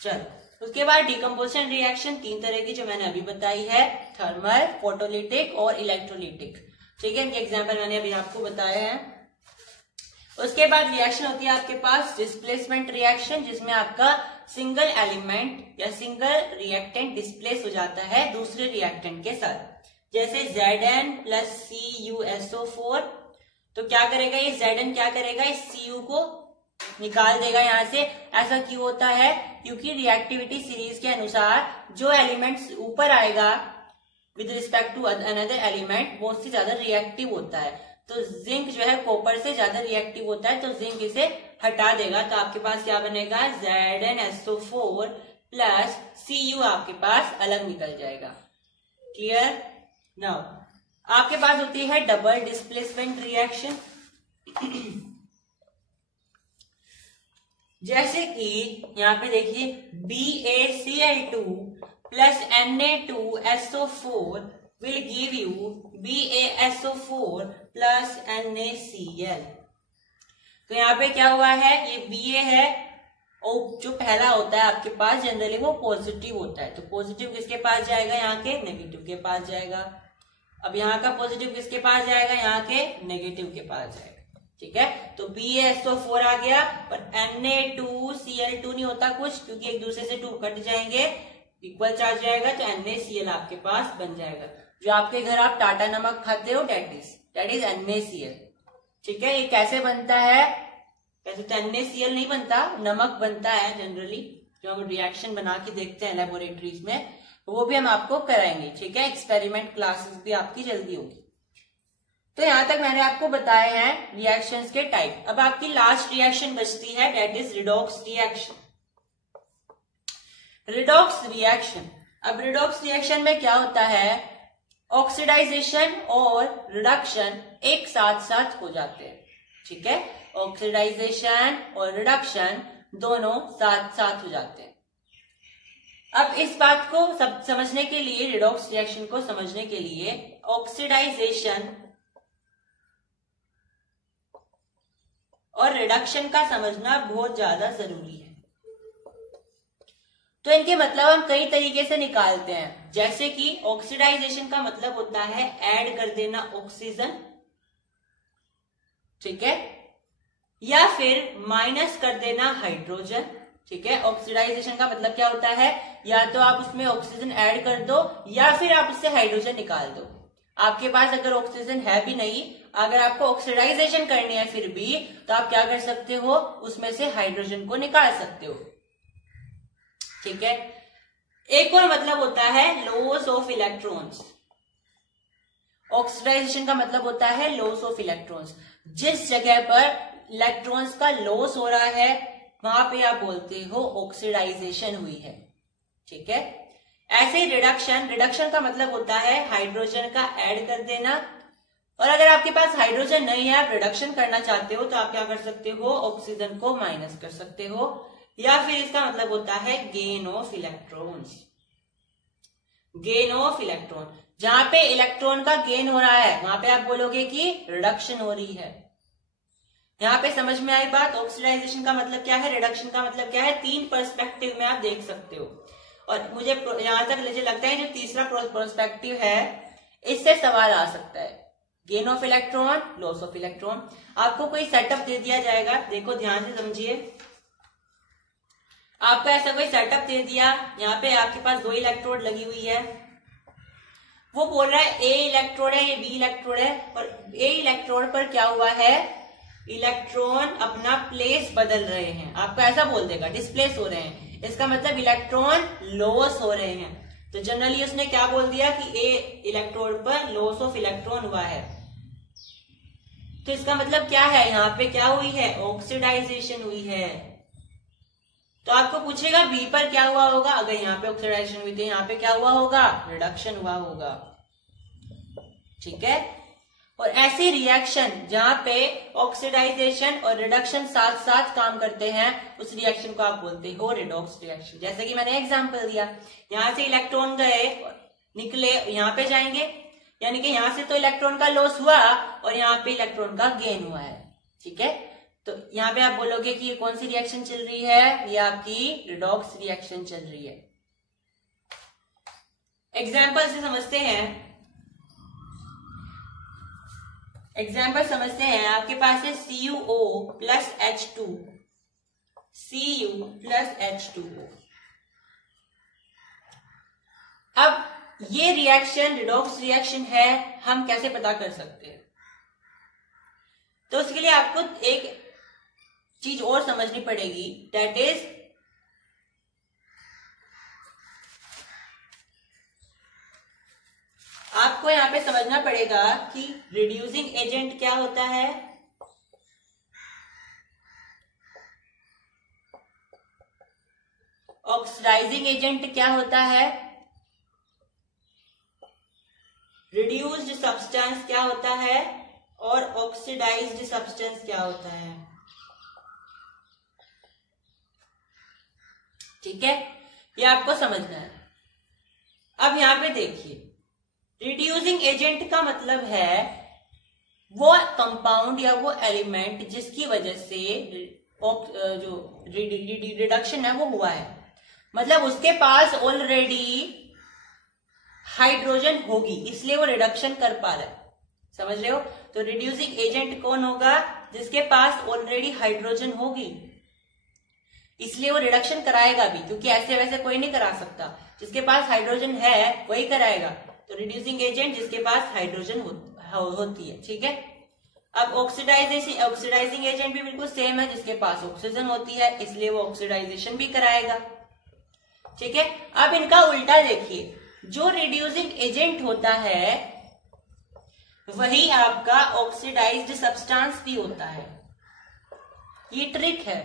चलो, उसके बाद डिकम्पोजिशन रिएक्शन तीन तरह की जो मैंने अभी बताई है, थर्मल, फोटोलिटिक और इलेक्ट्रोलिटिक। ठीक है, इनके एग्जांपल मैंने अभी आपको बताए हैं। उसके बाद रिएक्शन होती है आपके पास डिस्प्लेसमेंट रिएक्शन, जिसमें आपका सिंगल एलिमेंट या सिंगल रिएक्टेंट डिस्प्लेस हो जाता है दूसरे रिएक्टेंट के साथ। जैसे Zn प्लस CuSO4, तो क्या करेगा ये Zn, क्या करेगा इस Cu को निकाल देगा यहाँ से। ऐसा क्यों होता है? क्योंकि रिएक्टिविटी सीरीज के अनुसार जो एलिमेंट्स ऊपर आएगा with respect to another element वो उससे ज्यादा रिएक्टिव होता है। तो जिंक जो है कॉपर से ज्यादा रिएक्टिव होता है, तो जिंक इसे हटा देगा। तो आपके पास क्या बनेगा? ZnSO4 प्लस Cu आपके पास अलग निकल जाएगा। क्लियर? नाउ आपके पास होती है डबल डिस्प्लेसमेंट रिएक्शन। जैसे कि यहाँ पे देखिए BaCl2 plus Na2SO4 will give you BaSO4 plus NaCl। तो यहाँ पे क्या हुआ है? ये Ba है और जो पहला होता है आपके पास जनरली वो पॉजिटिव होता है, तो पॉजिटिव किसके पास जाएगा? यहाँ के नेगेटिव के पास जाएगा। अब यहाँ का पॉजिटिव किसके पास जाएगा? यहाँ के नेगेटिव के पास जाएगा। ठीक है, तो BaSO4 आ गया, पर Na2Cl2 नहीं होता कुछ, क्योंकि एक दूसरे से 2 कट जाएंगे, इक्वल चार्ज जाएगा, तो NaCl आपके पास बन जाएगा। जो आपके घर आप टाटा नमक खाते हो दैट इज NaCl। ठीक है, ये कैसे बनता है? वैसे तो NaCl नहीं बनता, नमक बनता है जनरली, जो हम रिएक्शन बना के देखते हैं लेबोरेटरीज में, वो भी हम आपको कराएंगे। ठीक है, एक्सपेरिमेंट क्लासेस भी आपकी जल्दी होगी। तो यहां तक मैंने आपको बताए हैं रिएक्शंस के टाइप। अब आपकी लास्ट रिएक्शन बचती है, that is redox reaction. Redox reaction, अब रिडॉक्स रिएक्शन में क्या होता है? ऑक्सीडाइजेशन और रिडक्शन एक साथ साथ हो जाते हैं। ठीक है, ऑक्सीडाइजेशन और रिडक्शन दोनों साथ साथ हो जाते हैं। अब इस बात को समझने के लिए, रिडॉक्स रिएक्शन को समझने के लिए ऑक्सीडाइजेशन और रिडक्शन का समझना बहुत ज्यादा जरूरी है। तो इनके मतलब हम कई तरीके से निकालते हैं। जैसे कि ऑक्सीडाइजेशन का मतलब होता है ऐड कर देना ऑक्सीजन, ठीक है, या फिर माइनस कर देना हाइड्रोजन। ठीक है, ऑक्सीडाइजेशन का मतलब क्या होता है? या तो आप उसमें ऑक्सीजन ऐड कर दो या फिर आप उससे हाइड्रोजन निकाल दो। आपके पास अगर ऑक्सीजन है भी नहीं, अगर आपको ऑक्सीडाइजेशन करनी है फिर भी, तो आप क्या कर सकते हो? उसमें से हाइड्रोजन को निकाल सकते हो। ठीक है, एक और मतलब होता है लॉस ऑफ इलेक्ट्रॉन्स। ऑक्सीडाइजेशन का मतलब होता है लॉस ऑफ इलेक्ट्रॉन्स। जिस जगह पर इलेक्ट्रॉन्स का लॉस हो रहा है वहां पे आप बोलते हो ऑक्सीडाइजेशन हुई है। ठीक है, ऐसे ही रिडक्शन का मतलब होता है हाइड्रोजन का ऐड कर देना। और अगर आपके पास हाइड्रोजन नहीं है, आप रिडक्शन करना चाहते हो, तो आप क्या कर सकते हो? ऑक्सीजन को माइनस कर सकते हो, या फिर इसका मतलब होता है gain of electrons. Gain of electron, जहां पे इलेक्ट्रॉन का गेन हो रहा है वहां पे आप बोलोगे कि रिडक्शन हो रही है। यहां पे समझ में आई बात? ऑक्सीडाइजेशन का मतलब क्या है, रिडक्शन का मतलब क्या है, तीन पर्सपेक्टिव में आप देख सकते हो। और मुझे यहां तक मुझे लगता है जो तीसरा पर्सपेक्टिव है इससे सवाल आ सकता है, gain of electron, loss of electron. आपको कोई सेटअप दे दिया जाएगा, देखो ध्यान से समझिए। आपको ऐसा कोई सेटअप दे दिया, यहाँ पे आपके पास 2 इलेक्ट्रोड लगी हुई है, वो बोल रहा है ए इलेक्ट्रोड है, ये बी इलेक्ट्रोड है, और ए इलेक्ट्रोड पर क्या हुआ है? इलेक्ट्रॉन अपना प्लेस बदल रहे हैं। आपको ऐसा बोल देगा डिस्प्लेस हो रहे हैं, इसका मतलब इलेक्ट्रॉन लॉस हो रहे हैं। तो जनरली उसने क्या बोल दिया कि ए इलेक्ट्रोड पर लॉस ऑफ इलेक्ट्रॉन हुआ है। तो इसका मतलब क्या है? यहाँ पे क्या हुई है? ऑक्सीडाइजेशन हुई है। तो आपको पूछेगा बी पर क्या हुआ होगा? अगर यहाँ पे ऑक्सीडाइजेशन हुई थी, यहाँ पे क्या हुआ होगा? रिडक्शन हुआ होगा। ठीक है, और ऐसी रिएक्शन जहां पे ऑक्सीडाइजेशन और रिडक्शन साथ साथ काम करते हैं, उस रिएक्शन को आप बोलते हो रिडॉक्स रिएक्शन। जैसे कि मैंने एग्जांपल दिया, यहां से इलेक्ट्रॉन गए निकले, यहाँ पे जाएंगे, यानी कि यहां से तो इलेक्ट्रॉन का लॉस हुआ और यहाँ पे इलेक्ट्रॉन का गेन हुआ है। ठीक है, तो यहाँ पे आप बोलोगे कि ये कौन सी रिएक्शन चल रही है? ये आपकी रिडॉक्स रिएक्शन चल रही है। एग्जाम्पल से समझते हैं, एग्जाम्पल समझते हैं। आपके पास है CuO plus H2, Cu plus H2O। अब ये रिएक्शन रिडॉक्स रिएक्शन है, हम कैसे पता कर सकते हैं? तो उसके लिए आपको एक चीज और समझनी पड़ेगी, दैट इज आपको यहां पे समझना पड़ेगा कि रिड्यूसिंग एजेंट क्या होता है, ऑक्सीडाइजिंग एजेंट क्या होता है, रिड्यूस्ड सब्सटेंस क्या होता है, और ऑक्सीडाइज्ड सब्सटेंस क्या होता है। ठीक है, ये आपको समझना है। अब यहां पे देखिए, रिड्यूसिंग एजेंट का मतलब है वो कंपाउंड या वो एलिमेंट जिसकी वजह से जो रिडक्शन है वो हुआ है, मतलब उसके पास ऑलरेडी हाइड्रोजन होगी, इसलिए वो रिडक्शन कर पा रहा है। समझ रहे हो? तो रिड्यूसिंग एजेंट कौन होगा? जिसके पास ऑलरेडी हाइड्रोजन होगी, इसलिए वो रिडक्शन कराएगा भी, क्योंकि ऐसे वैसे कोई नहीं करा सकता। जिसके पास हाइड्रोजन है वही कराएगा। तो रिड्यूसिंग एजेंट जिसके पास हाइड्रोजन होती है। ठीक है, अब ऑक्सीडाइजिंग एजेंट भी बिल्कुल सेम है, जिसके पास ऑक्सीजन होती है, इसलिए वो ऑक्सीडाइजेशन भी कराएगा। ठीक है, अब इनका उल्टा देखिए, जो रिड्यूसिंग एजेंट होता है वही आपका ऑक्सीडाइज्ड सब्सटेंस भी होता है। ये ट्रिक है,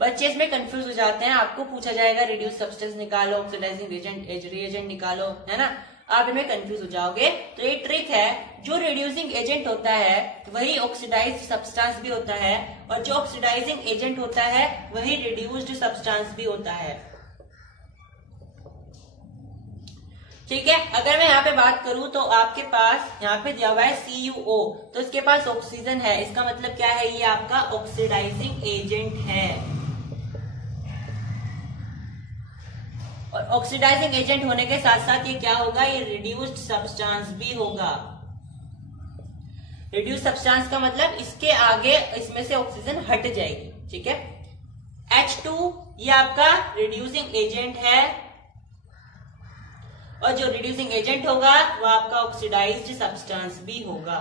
बच्चे इसमें कंफ्यूज हो जाते हैं। आपको पूछा जाएगा रिड्यूस सब्सटेंस निकालो, ऑक्सीडाइजिंग एजेंट रिएजेंट निकालो, है ना, आप इनमें कंफ्यूज हो जाओगे। तो ये ट्रिक है, जो रिड्यूसिंग एजेंट होता है वही ऑक्सीडाइज्ड सब्सटेंस भी होता है, और जो ऑक्सीडाइजिंग एजेंट होता है वही रिड्यूस्ड सब्सटेंस भी होता है। ठीक है, अगर मैं यहाँ पे बात करूं तो आपके पास यहाँ पे दिया हुआ है CuO, तो इसके पास ऑक्सीजन है, इसका मतलब क्या है? ये आपका ऑक्सीडाइजिंग एजेंट है। और ऑक्सीडाइजिंग एजेंट होने के साथ साथ ये क्या होगा? ये रिड्यूस्ड सब्सटेंस भी होगा। रिड्यूस सब्सटेंस का मतलब इसके आगे इसमें से ऑक्सीजन हट जाएगी। ठीक है, H2 ये आपका रिड्यूसिंग एजेंट है, और जो रिड्यूसिंग एजेंट होगा वो आपका ऑक्सीडाइज्ड सब्सटेंस भी होगा।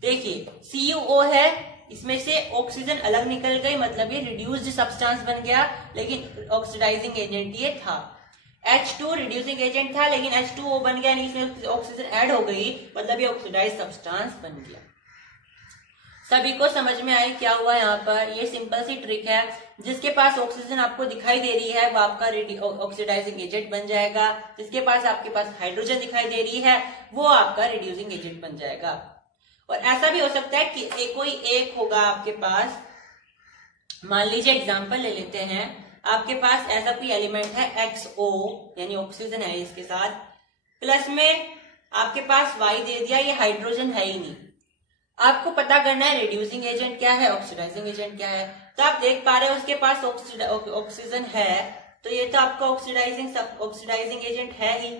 देखिए, CuO है, इसमें से ऑक्सीजन अलग निकल गई, मतलब ये रिड्यूस्ड सब्सटेंस बन गया, लेकिन ऑक्सीडाइजिंग एजेंट ये था। H2 रिड्यूसिंग एजेंट था, लेकिन H2O बन गया, इसमें ऑक्सीजन ऐड हो गई, मतलब ये ऑक्सीडाइज्ड सब्सटेंस बन गया। सभी को समझ में आई क्या हुआ यहाँ पर? ये सिंपल सी ट्रिक है, जिसके पास ऑक्सीजन आपको दिखाई दे रही है वो आपका ऑक्सीडाइजिंग एजेंट बन जाएगा, जिसके पास आपके पास हाइड्रोजन दिखाई दे रही है वो आपका रिड्यूसिंग एजेंट बन जाएगा। और ऐसा भी हो सकता है कि कोई एक होगा आपके पास, मान लीजिए एग्जांपल ले लेते हैं, आपके पास ऐसा कोई एलिमेंट है XO, यानी ऑक्सीजन है इसके साथ, प्लस में आपके पास Y दे दिया, ये हाइड्रोजन है ही नहीं। आपको पता करना है रिड्यूसिंग एजेंट क्या है, ऑक्सीडाइजिंग एजेंट क्या है। तो आप देख पा रहे हो उसके पास ऑक्सीजन है, तो ये तो आपका ऑक्सीडाइजिंग एजेंट है ही,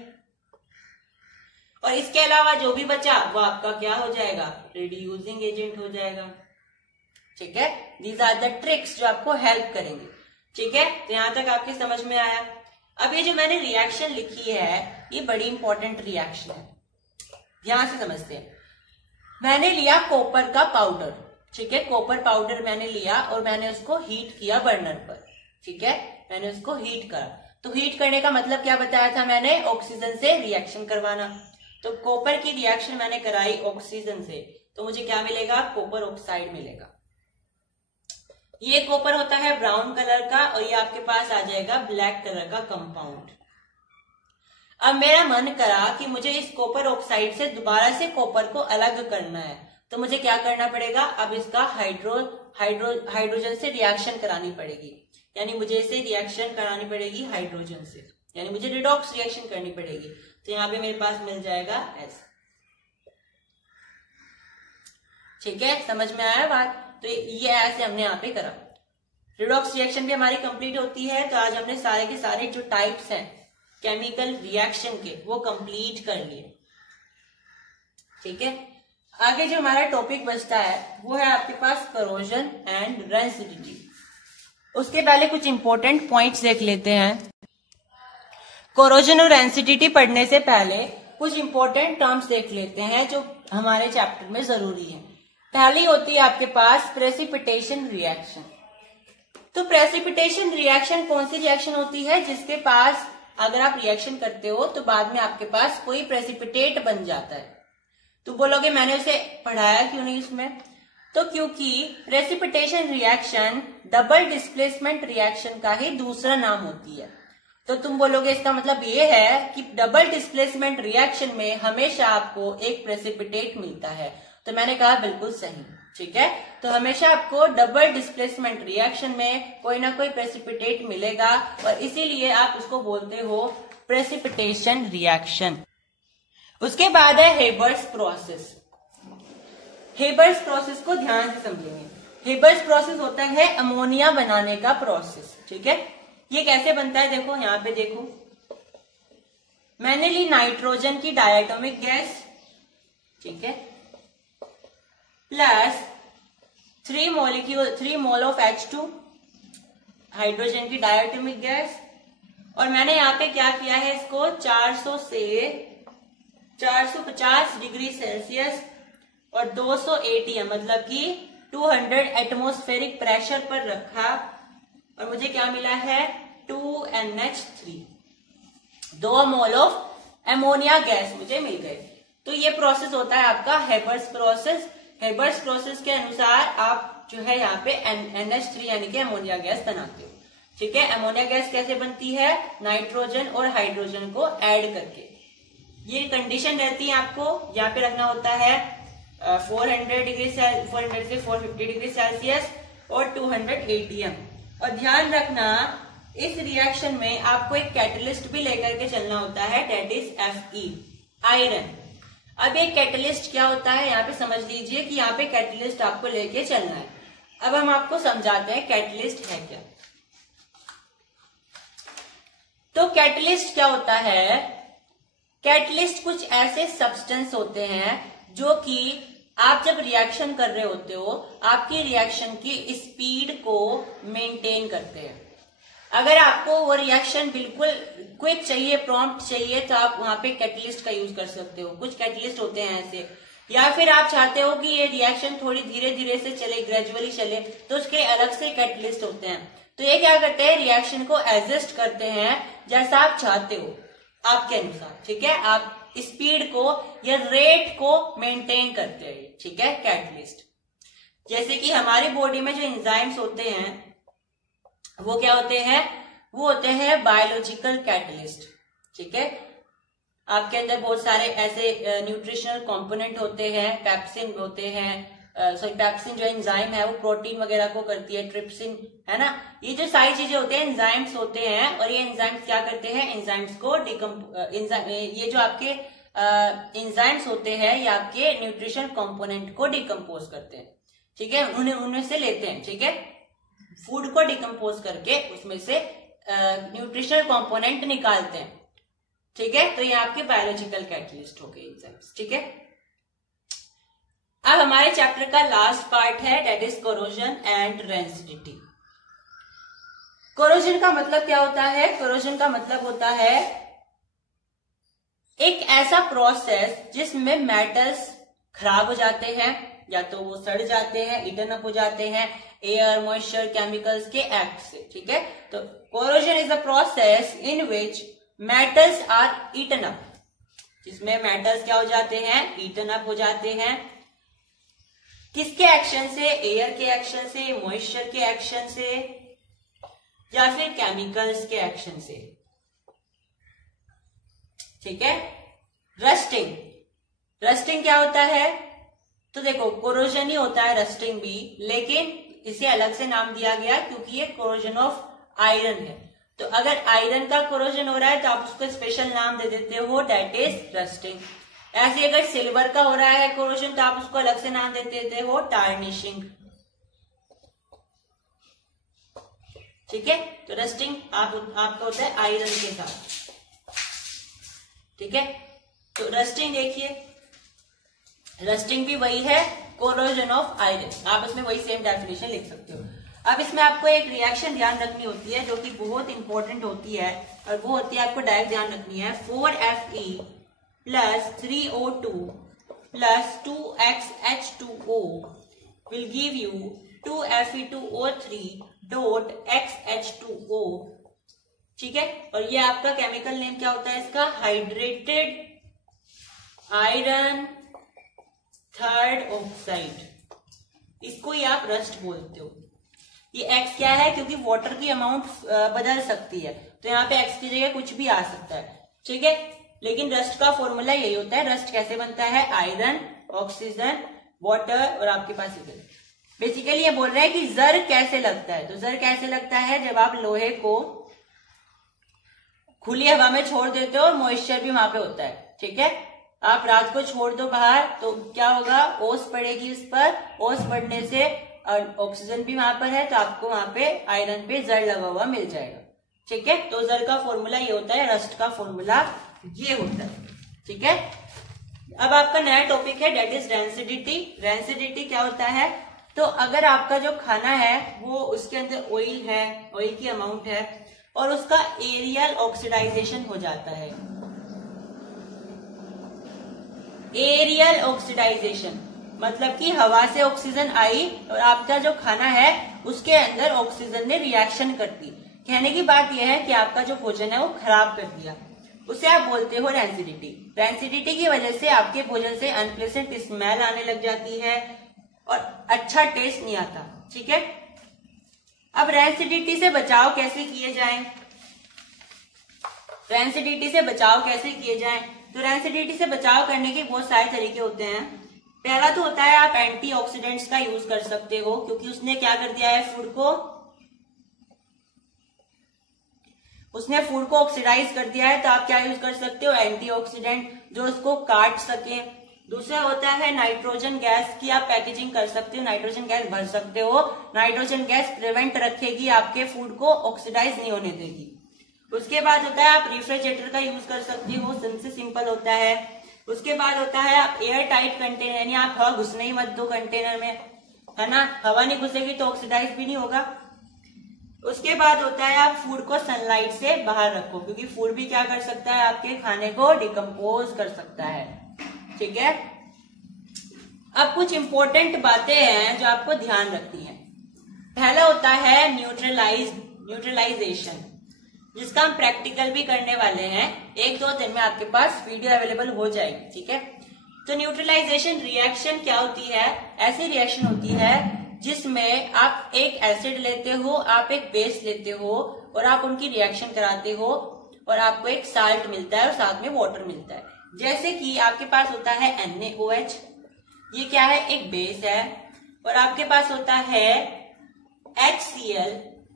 और इसके अलावा जो भी बचा वो आपका क्या हो जाएगा? रिड्यूसिंग एजेंट हो जाएगा। ठीक है, दीज आर द ट्रिक्स जो आपको हेल्प करेंगे। ठीक है, तो यहां तक आपके समझ में आया। अब ये जो मैंने रिएक्शन लिखी है ये बड़ी इंपॉर्टेंट रिएक्शन है, ध्यान से समझते हैं। मैंने लिया कॉपर का पाउडर, ठीक है, कॉपर पाउडर मैंने लिया और मैंने उसको हीट किया बर्नर पर। ठीक है, मैंने उसको हीट करा, तो हीट करने का मतलब क्या बताया था मैंने? ऑक्सीजन से रिएक्शन करवाना। तो कॉपर की रिएक्शन मैंने कराई ऑक्सीजन से, तो मुझे क्या मिलेगा? कॉपर ऑक्साइड मिलेगा। ये कॉपर होता है ब्राउन कलर का, और ये आपके पास आ जाएगा ब्लैक कलर का कंपाउंड। अब मेरा मन करा कि मुझे इस कॉपर ऑक्साइड से दोबारा से कॉपर को अलग करना है, तो मुझे क्या करना पड़ेगा? अब इसका हाइड्रोजन से रिएक्शन करानी पड़ेगी, यानी मुझे इसे रिएक्शन करानी पड़ेगी हाइड्रोजन से, यानी मुझे रिडॉक्स रिएक्शन करनी पड़ेगी। तो यहाँ पे मेरे पास मिल जाएगा S। ठीक है, समझ में आया बात? तो ये ऐसे हमने यहाँ पे करा। रिडॉक्स रिएक्शन भी हमारी कंप्लीट होती है। तो आज हमने सारे के सारे जो टाइप्स हैं केमिकल रिएक्शन के वो कंप्लीट कर लिए। ठीक है, आगे जो हमारा टॉपिक बचता है वो है आपके पास करोजन एंड रेसिडिटी। उसके पहले कुछ इंपॉर्टेंट पॉइंट्स देख लेते हैं। कोरोजन और रेंसिडिटी पढ़ने से पहले कुछ इंपॉर्टेंट टर्म्स देख लेते हैं जो हमारे चैप्टर में जरूरी है। पहली होती है आपके पास प्रेसिपिटेशन रिएक्शन। तो प्रेसिपिटेशन रिएक्शन कौन सी रिएक्शन होती है जिसके पास अगर आप रिएक्शन करते हो तो बाद में आपके पास कोई प्रेसिपिटेट बन जाता है। तो बोलोगे मैंने उसे पढ़ाया क्यों नहीं उसमें? तो क्योंकि precipitation reaction double displacement reaction का ही दूसरा नाम होती है। तो तुम बोलोगे इसका मतलब ये है कि डबल डिस्प्लेसमेंट रिएक्शन में हमेशा आपको एक प्रेसिपिटेट मिलता है। तो मैंने कहा बिल्कुल सही, ठीक है। तो हमेशा आपको डबल डिस्प्लेसमेंट रिएक्शन में कोई ना कोई प्रेसिपिटेट मिलेगा और इसीलिए आप उसको बोलते हो प्रेसिपिटेशन रिएक्शन। उसके बाद है हेबर्स प्रोसेस। हेबर्स प्रोसेस को ध्यान से समझेंगे। हेबर्स प्रोसेस होता है अमोनिया बनाने का प्रोसेस, ठीक है। ये कैसे बनता है देखो, यहां पे देखो, मैंने ली नाइट्रोजन की डायटोमिक गैस, ठीक है, plus 3 mole of H2 hydrogen की डायटोमिक गैस, और मैंने यहाँ पे क्या किया है, इसको 400 से 450 डिग्री सेल्सियस और 200 ATM मतलब कि 200 एटमॉस्फेरिक प्रेशर पर रखा और मुझे क्या मिला है 2NH3, 2 mole of ammonia gas मुझे मिल गए। तो ये प्रोसेस होता है आपका हेबर्स प्रोसेस। हेबर्स प्रोसेस के अनुसार आप जो है यहाँ पे NH3 यानी कि अमोनिया गैस बनाते हो, ठीक है। अमोनिया गैस कैसे बनती है? नाइट्रोजन और हाइड्रोजन को ऐड करके। ये कंडीशन रहती है, आपको यहाँ पे रखना होता है 400 से 450 डिग्री सेल्सियस और 200 ATM। और ध्यान रखना इस रिएक्शन में आपको एक कैटलिस्ट भी लेकर के चलना होता है, डेट इज Fe, आयरन। अब एक कैटलिस्ट क्या होता है यहाँ पे समझ लीजिए कि यहाँ पे कैटलिस्ट आपको लेके चलना है। अब हम आपको समझाते हैं कैटलिस्ट है क्या। तो कैटलिस्ट क्या होता है? कैटलिस्ट कुछ ऐसे सब्सटेंस होते हैं जो कि आप जब रिएक्शन कर रहे होते हो आपकी रिएक्शन की स्पीड को मेंटेन करते हैं। अगर आपको वो रिएक्शन बिल्कुल क्विक चाहिए, प्रॉम्प्ट चाहिए, तो आप वहां पे कैटलिस्ट का यूज कर सकते हो। कुछ कैटलिस्ट होते हैं ऐसे, या फिर आप चाहते हो कि ये रिएक्शन थोड़ी धीरे धीरे से चले, ग्रेजुअली चले, तो उसके अलग से कैटलिस्ट होते हैं। तो ये क्या करते हैं, रिएक्शन को एडजस्ट करते हैं जैसा आप चाहते हो आपके अनुसार, ठीक है। आप स्पीड को या रेट को मेंटेन करते हैं, ठीक है, कैटलिस्ट। जैसे कि हमारी बॉडी में जो एंजाइम्स होते हैं वो क्या होते हैं? वो होते हैं बायोलॉजिकल कैटलिस्ट, ठीक है। आपके अंदर बहुत सारे ऐसे न्यूट्रिशनल कंपोनेंट होते हैं, पेप्सिन होते हैं, पेप्सिन जो एंजाइम है वो प्रोटीन वगैरह को करती है, ट्रिप्सिन है ना। ये जो सारी चीजें होते हैं एंजाइम्स होते हैं, और ये एंजाइम्स क्या करते हैं, एंजाइम्स को ये जो आपके एंजाइम्स होते हैं ये आपके न्यूट्रिशन कंपोनेंट को डिकम्पोज करते हैं, ठीक है, उनमें से लेते हैं, ठीक है। फूड को डिकम्पोज करके उसमें से न्यूट्रिशनल कंपोनेंट निकालते हैं, ठीक है। तो ये आपके बायोलॉजिकल कैटलिस्ट हो गए एंजाइम्स, ठीक है। अब हमारे चैप्टर का लास्ट पार्ट है, that is corrosion and rancidity. Corrosion का मतलब क्या होता है? कोरोजन का मतलब होता है एक ऐसा प्रोसेस जिसमें मेटल्स खराब हो जाते हैं, या तो वो सड़ जाते हैं, ईटन अप हो जाते हैं एयर, मॉइस्चर, केमिकल्स के एक्ट से, ठीक है। तो corrosion is a process in which metals are eaten up, जिसमें मेटल्स क्या हो जाते हैं, ईटन अप हो जाते हैं। किसके एक्शन से? एयर के एक्शन से, मॉइस्चर के एक्शन से, या फिर केमिकल्स के एक्शन से, ठीक है। रस्टिंग, रस्टिंग क्या होता है? तो देखो कोरोजन ही होता है रस्टिंग भी, लेकिन इसे अलग से नाम दिया गया क्योंकि ये कोरोजन ऑफ आयरन है। तो अगर आयरन का कोरोजन हो रहा है तो आप उसको स्पेशल नाम दे देते हो, दैट इज रस्टिंग। ऐसे अगर सिल्वर का हो रहा है कोरोजन तो आप उसको अलग से नाम दे देते हो, टार्निशिंग, ठीक है। तो रस्टिंग आपका होता है आयरन के साथ, ठीक है। तो रस्टिंग देखिए, रस्टिंग भी वही है, कोरोजन ऑफ आयरन, आप इसमें वही सेम डेफिनेशन लिख सकते हो। अब इसमें आपको एक रिएक्शन ध्यान रखनी होती है जो कि बहुत इंपॉर्टेंट होती है, और वो होती है, आपको डायरेक्ट ध्यान रखनी है, 4Fe plus 3O2 plus 2XH2O will give you 2Fe2O3 dot XH2O। ठीक है, और ये आपका केमिकल नेम क्या होता है इसका, हाइड्रेटेड आयरन थर्ड ऑक्साइड। इसको ही आप रस्ट बोलते हो। ये X क्या है, क्योंकि वाटर की अमाउंट बदल सकती है, तो यहाँ पे X की जगह कुछ भी आ सकता है। ठीक है, लेकिन रस्ट का फॉर्मूला यही होता है। रस्ट कैसे बनता है, आयरन, ऑक्सीजन, वाटर और आपके पास इधर। बेसिकली ये बोल रहे हैं कि जर कैसे लगता है, तो जर कैसे लगता है, जब आप लोहे को खुली हवा में छोड़ देते हो और मॉइस्चर भी वहां पे होता है। ठीक है, आप रात को छोड़ दो बाहर तो क्या होगा, ओस पड़ेगी उस पर, ओस पड़ने से ऑक्सीजन भी वहां पर है, तो आपको वहां पे आयरन पे जर लगा हुआ मिल जाएगा। ठीक है, तो जर का फॉर्मूला ये होता है, रस्ट का फॉर्मूला ये होता है। ठीक है, अब आपका नया टॉपिक है, डेट इज डेंसिटी। डेंसिटी क्या होता है, तो अगर आपका जो खाना है वो उसके अंदर ऑयल है, ऑयल की अमाउंट है, और उसका एरियल ऑक्सीडाइजेशन हो जाता है। एरियल ऑक्सीडाइजेशन मतलब कि हवा से ऑक्सीजन आई और आपका जो खाना है उसके अंदर ऑक्सीजन ने रिएक्शन कर दी। कहने की बात यह है कि आपका जो भोजन है वो खराब कर दिया, उसे आप बोलते हो रेंसिडिटी। रेंसिडिटी की वजह से आपके भोजन से अनप्लेजेंट स्मेल आने लग जाती है और अच्छा टेस्ट नहीं आता। ठीक है, अब रेंसिडिटी से बचाव कैसे किए जाएं, रेंसिडिटी से बचाव कैसे किए जाएं, तो रेंसिडिटी से बचाव करने के बहुत सारे तरीके होते हैं। पहला तो होता है आप एंटीऑक्सीडेंट्स का यूज कर सकते हो, क्योंकि उसने क्या कर दिया है, उसने फूड को ऑक्सीडाइज कर दिया है, तो आप क्या यूज कर सकते हो, एंटीऑक्सीडेंट जो उसको काट सके। दूसरा होता है नाइट्रोजन गैस की आप पैकेजिंग कर सकते हो, नाइट्रोजन गैस भर सकते हो। नाइट्रोजन गैस प्रिवेंट रखेगी, आपके फूड को ऑक्सीडाइज नहीं होने देगी। उसके बाद होता है आप रेफ्रिजरेटर का यूज कर सकते हो, सबसे सिंपल होता है। उसके बाद होता है आप एयर टाइट कंटेनर, यानी आप हवा घुसने ही मत दो कंटेनर में, है ना, हवा नहीं घुसेगी तो ऑक्सीडाइज भी नहीं होगा। उसके बाद होता है आप फूड को सनलाइट से बाहर रखो, क्योंकि फूड भी क्या कर सकता है, आपके खाने को डिकम्पोज कर सकता है। ठीक है, अब कुछ इंपॉर्टेंट बातें हैं जो आपको ध्यान रखनी है। पहला होता है न्यूट्रलाइजेशन, जिसका हम प्रैक्टिकल भी करने वाले हैं। 1-2 दिन में आपके पास वीडियो अवेलेबल हो जाएगी। ठीक है, तो न्यूट्रलाइजेशन रिएक्शन क्या होती है, ऐसी रिएक्शन होती है जिसमें आप एक एसिड लेते हो, आप एक बेस लेते हो और आप उनकी रिएक्शन कराते हो और आपको एक साल्ट मिलता है और साथ में वाटर मिलता है। जैसे कि आपके पास होता है NaOH, ये क्या है, एक बेस है, और आपके पास होता है HCl,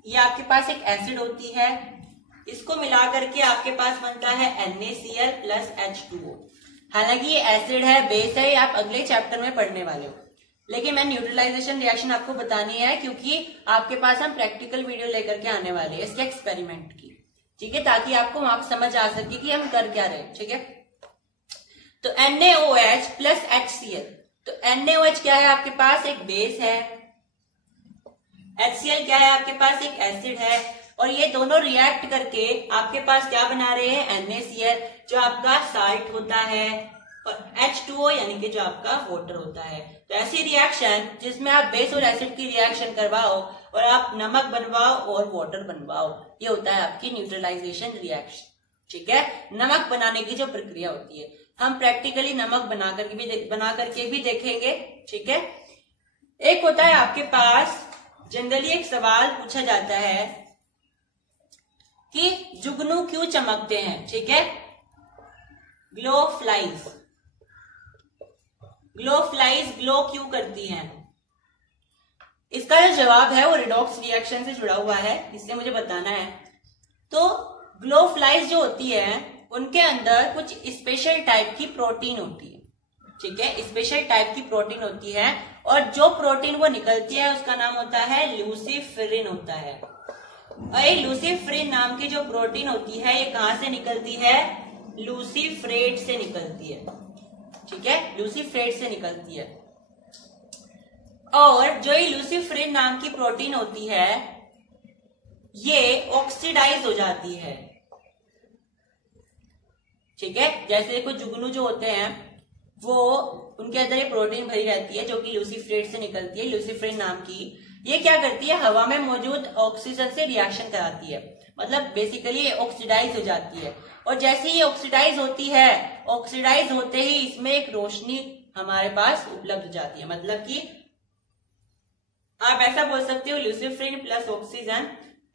ये आपके पास एक एसिड होती है। इसको मिला करके आपके पास बनता है NaCl प्लस H2O। हालांकि ये एसिड है, बेस है, ये आप अगले चैप्टर में पढ़ने वाले हो, लेकिन मैं न्यूट्रलाइजेशन रिएक्शन आपको बतानी है क्योंकि आपके पास हम प्रैक्टिकल वीडियो लेकर के आने वाले हैं इसके एक्सपेरिमेंट की। ठीक है, ताकि आपको वहां पर समझ आ सके कि हम कर क्या रहे। ठीक है, तो NaOH प्लस HCl, तो NaOH क्या है, आपके पास एक बेस है, HCl क्या है, आपके पास एक एसिड है, और ये दोनों रिएक्ट करके आपके पास क्या बना रहे हैं, NaCl जो आपका साल्ट होता है, और H2O यानी कि जो आपका वाटर होता है। तो ऐसी रिएक्शन जिसमें आप बेस और एसिड की रिएक्शन करवाओ और आप नमक बनवाओ और वाटर बनवाओ, ये होता है आपकी न्यूट्रलाइजेशन रिएक्शन। ठीक है, नमक बनाने की जो प्रक्रिया होती है, हम प्रैक्टिकली नमक बना करके भी देखेंगे। ठीक है, एक होता है आपके पास जनरली एक सवाल पूछा जाता है कि जुगनू क्यों चमकते हैं। ठीक है, ग्लो फ्लाइज ग्लो क्यों करती हैं, इसका जो जवाब है वो रिडॉक्स रिएक्शन से जुड़ा हुआ है, इससे मुझे बताना है। तो ग्लो फ्लाइज जो होती है उनके अंदर कुछ स्पेशल टाइप की प्रोटीन होती है। ठीक है, स्पेशल टाइप की प्रोटीन होती है, और जो प्रोटीन वो निकलती है उसका नाम होता है ल्यूसीफेरिन होता है। और ये ल्यूसीफेरिन नाम की जो प्रोटीन होती है ये कहां से निकलती है, लूसीफेरेट से निकलती है। ठीक है, लूसीफेरेट से निकलती है। और जो ये ल्यूसीफेरिन नाम की प्रोटीन होती है ये ऑक्सीडाइज हो जाती है। ठीक है, जैसे कुछ जुगनू जो होते हैं वो उनके अंदर ये प्रोटीन भरी रहती है जो कि ल्यूसीफेरेट से निकलती है, ल्यूसीफेरिन नाम की। ये क्या करती है, हवा में मौजूद ऑक्सीजन से रिएक्शन कराती है, मतलब बेसिकली ये ऑक्सीडाइज हो जाती है। और जैसे ही ऑक्सीडाइज होती है, ऑक्सीडाइज होते ही इसमें एक रोशनी हमारे पास उपलब्ध हो जाती है। मतलब कि आप ऐसा बोल सकते हो ल्यूसीफेरिन प्लस ऑक्सीजन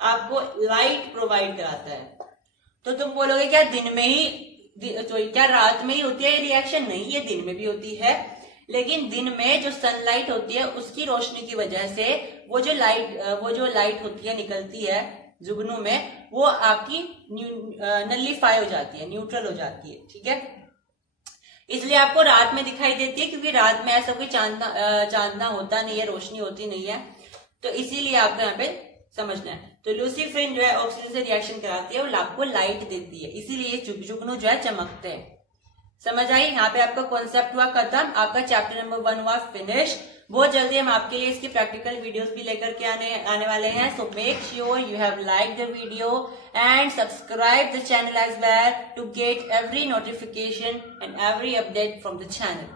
आपको लाइट प्रोवाइड कराता है। तो तुम बोलोगे क्या दिन में ही, तो क्या रात में ही होती है ये रिएक्शन? नहीं, ये दिन में भी होती है, लेकिन दिन में जो सनलाइट होती है उसकी रोशनी की वजह से वो जो लाइट होती है निकलती है जुगनू में, वो आपकी नलिफाई हो जाती है, न्यूट्रल हो जाती है। ठीक है, इसलिए आपको रात में दिखाई देती है, क्योंकि रात में ऐसा कोई चांदना होता नहीं है, रोशनी होती नहीं है, तो इसीलिए आपको यहाँ पे समझना है। तो ल्यूसीफेरिन जो है ऑक्सीजन से रिएक्शन कराती है और आपको लाइट देती है, इसीलिए जुगनू जो है चमकते हैं। समझ आई? यहाँ पे आपका कॉन्सेप्ट हुआ खत्म, आपका चैप्टर नंबर 1 हुआ फिनिश। बहुत जल्दी हम आपके लिए इसकी प्रैक्टिकल वीडियोस भी लेकर के आने वाले हैं। So make sure you have like the video and subscribe the channel as well to get every notification and every update from the channel.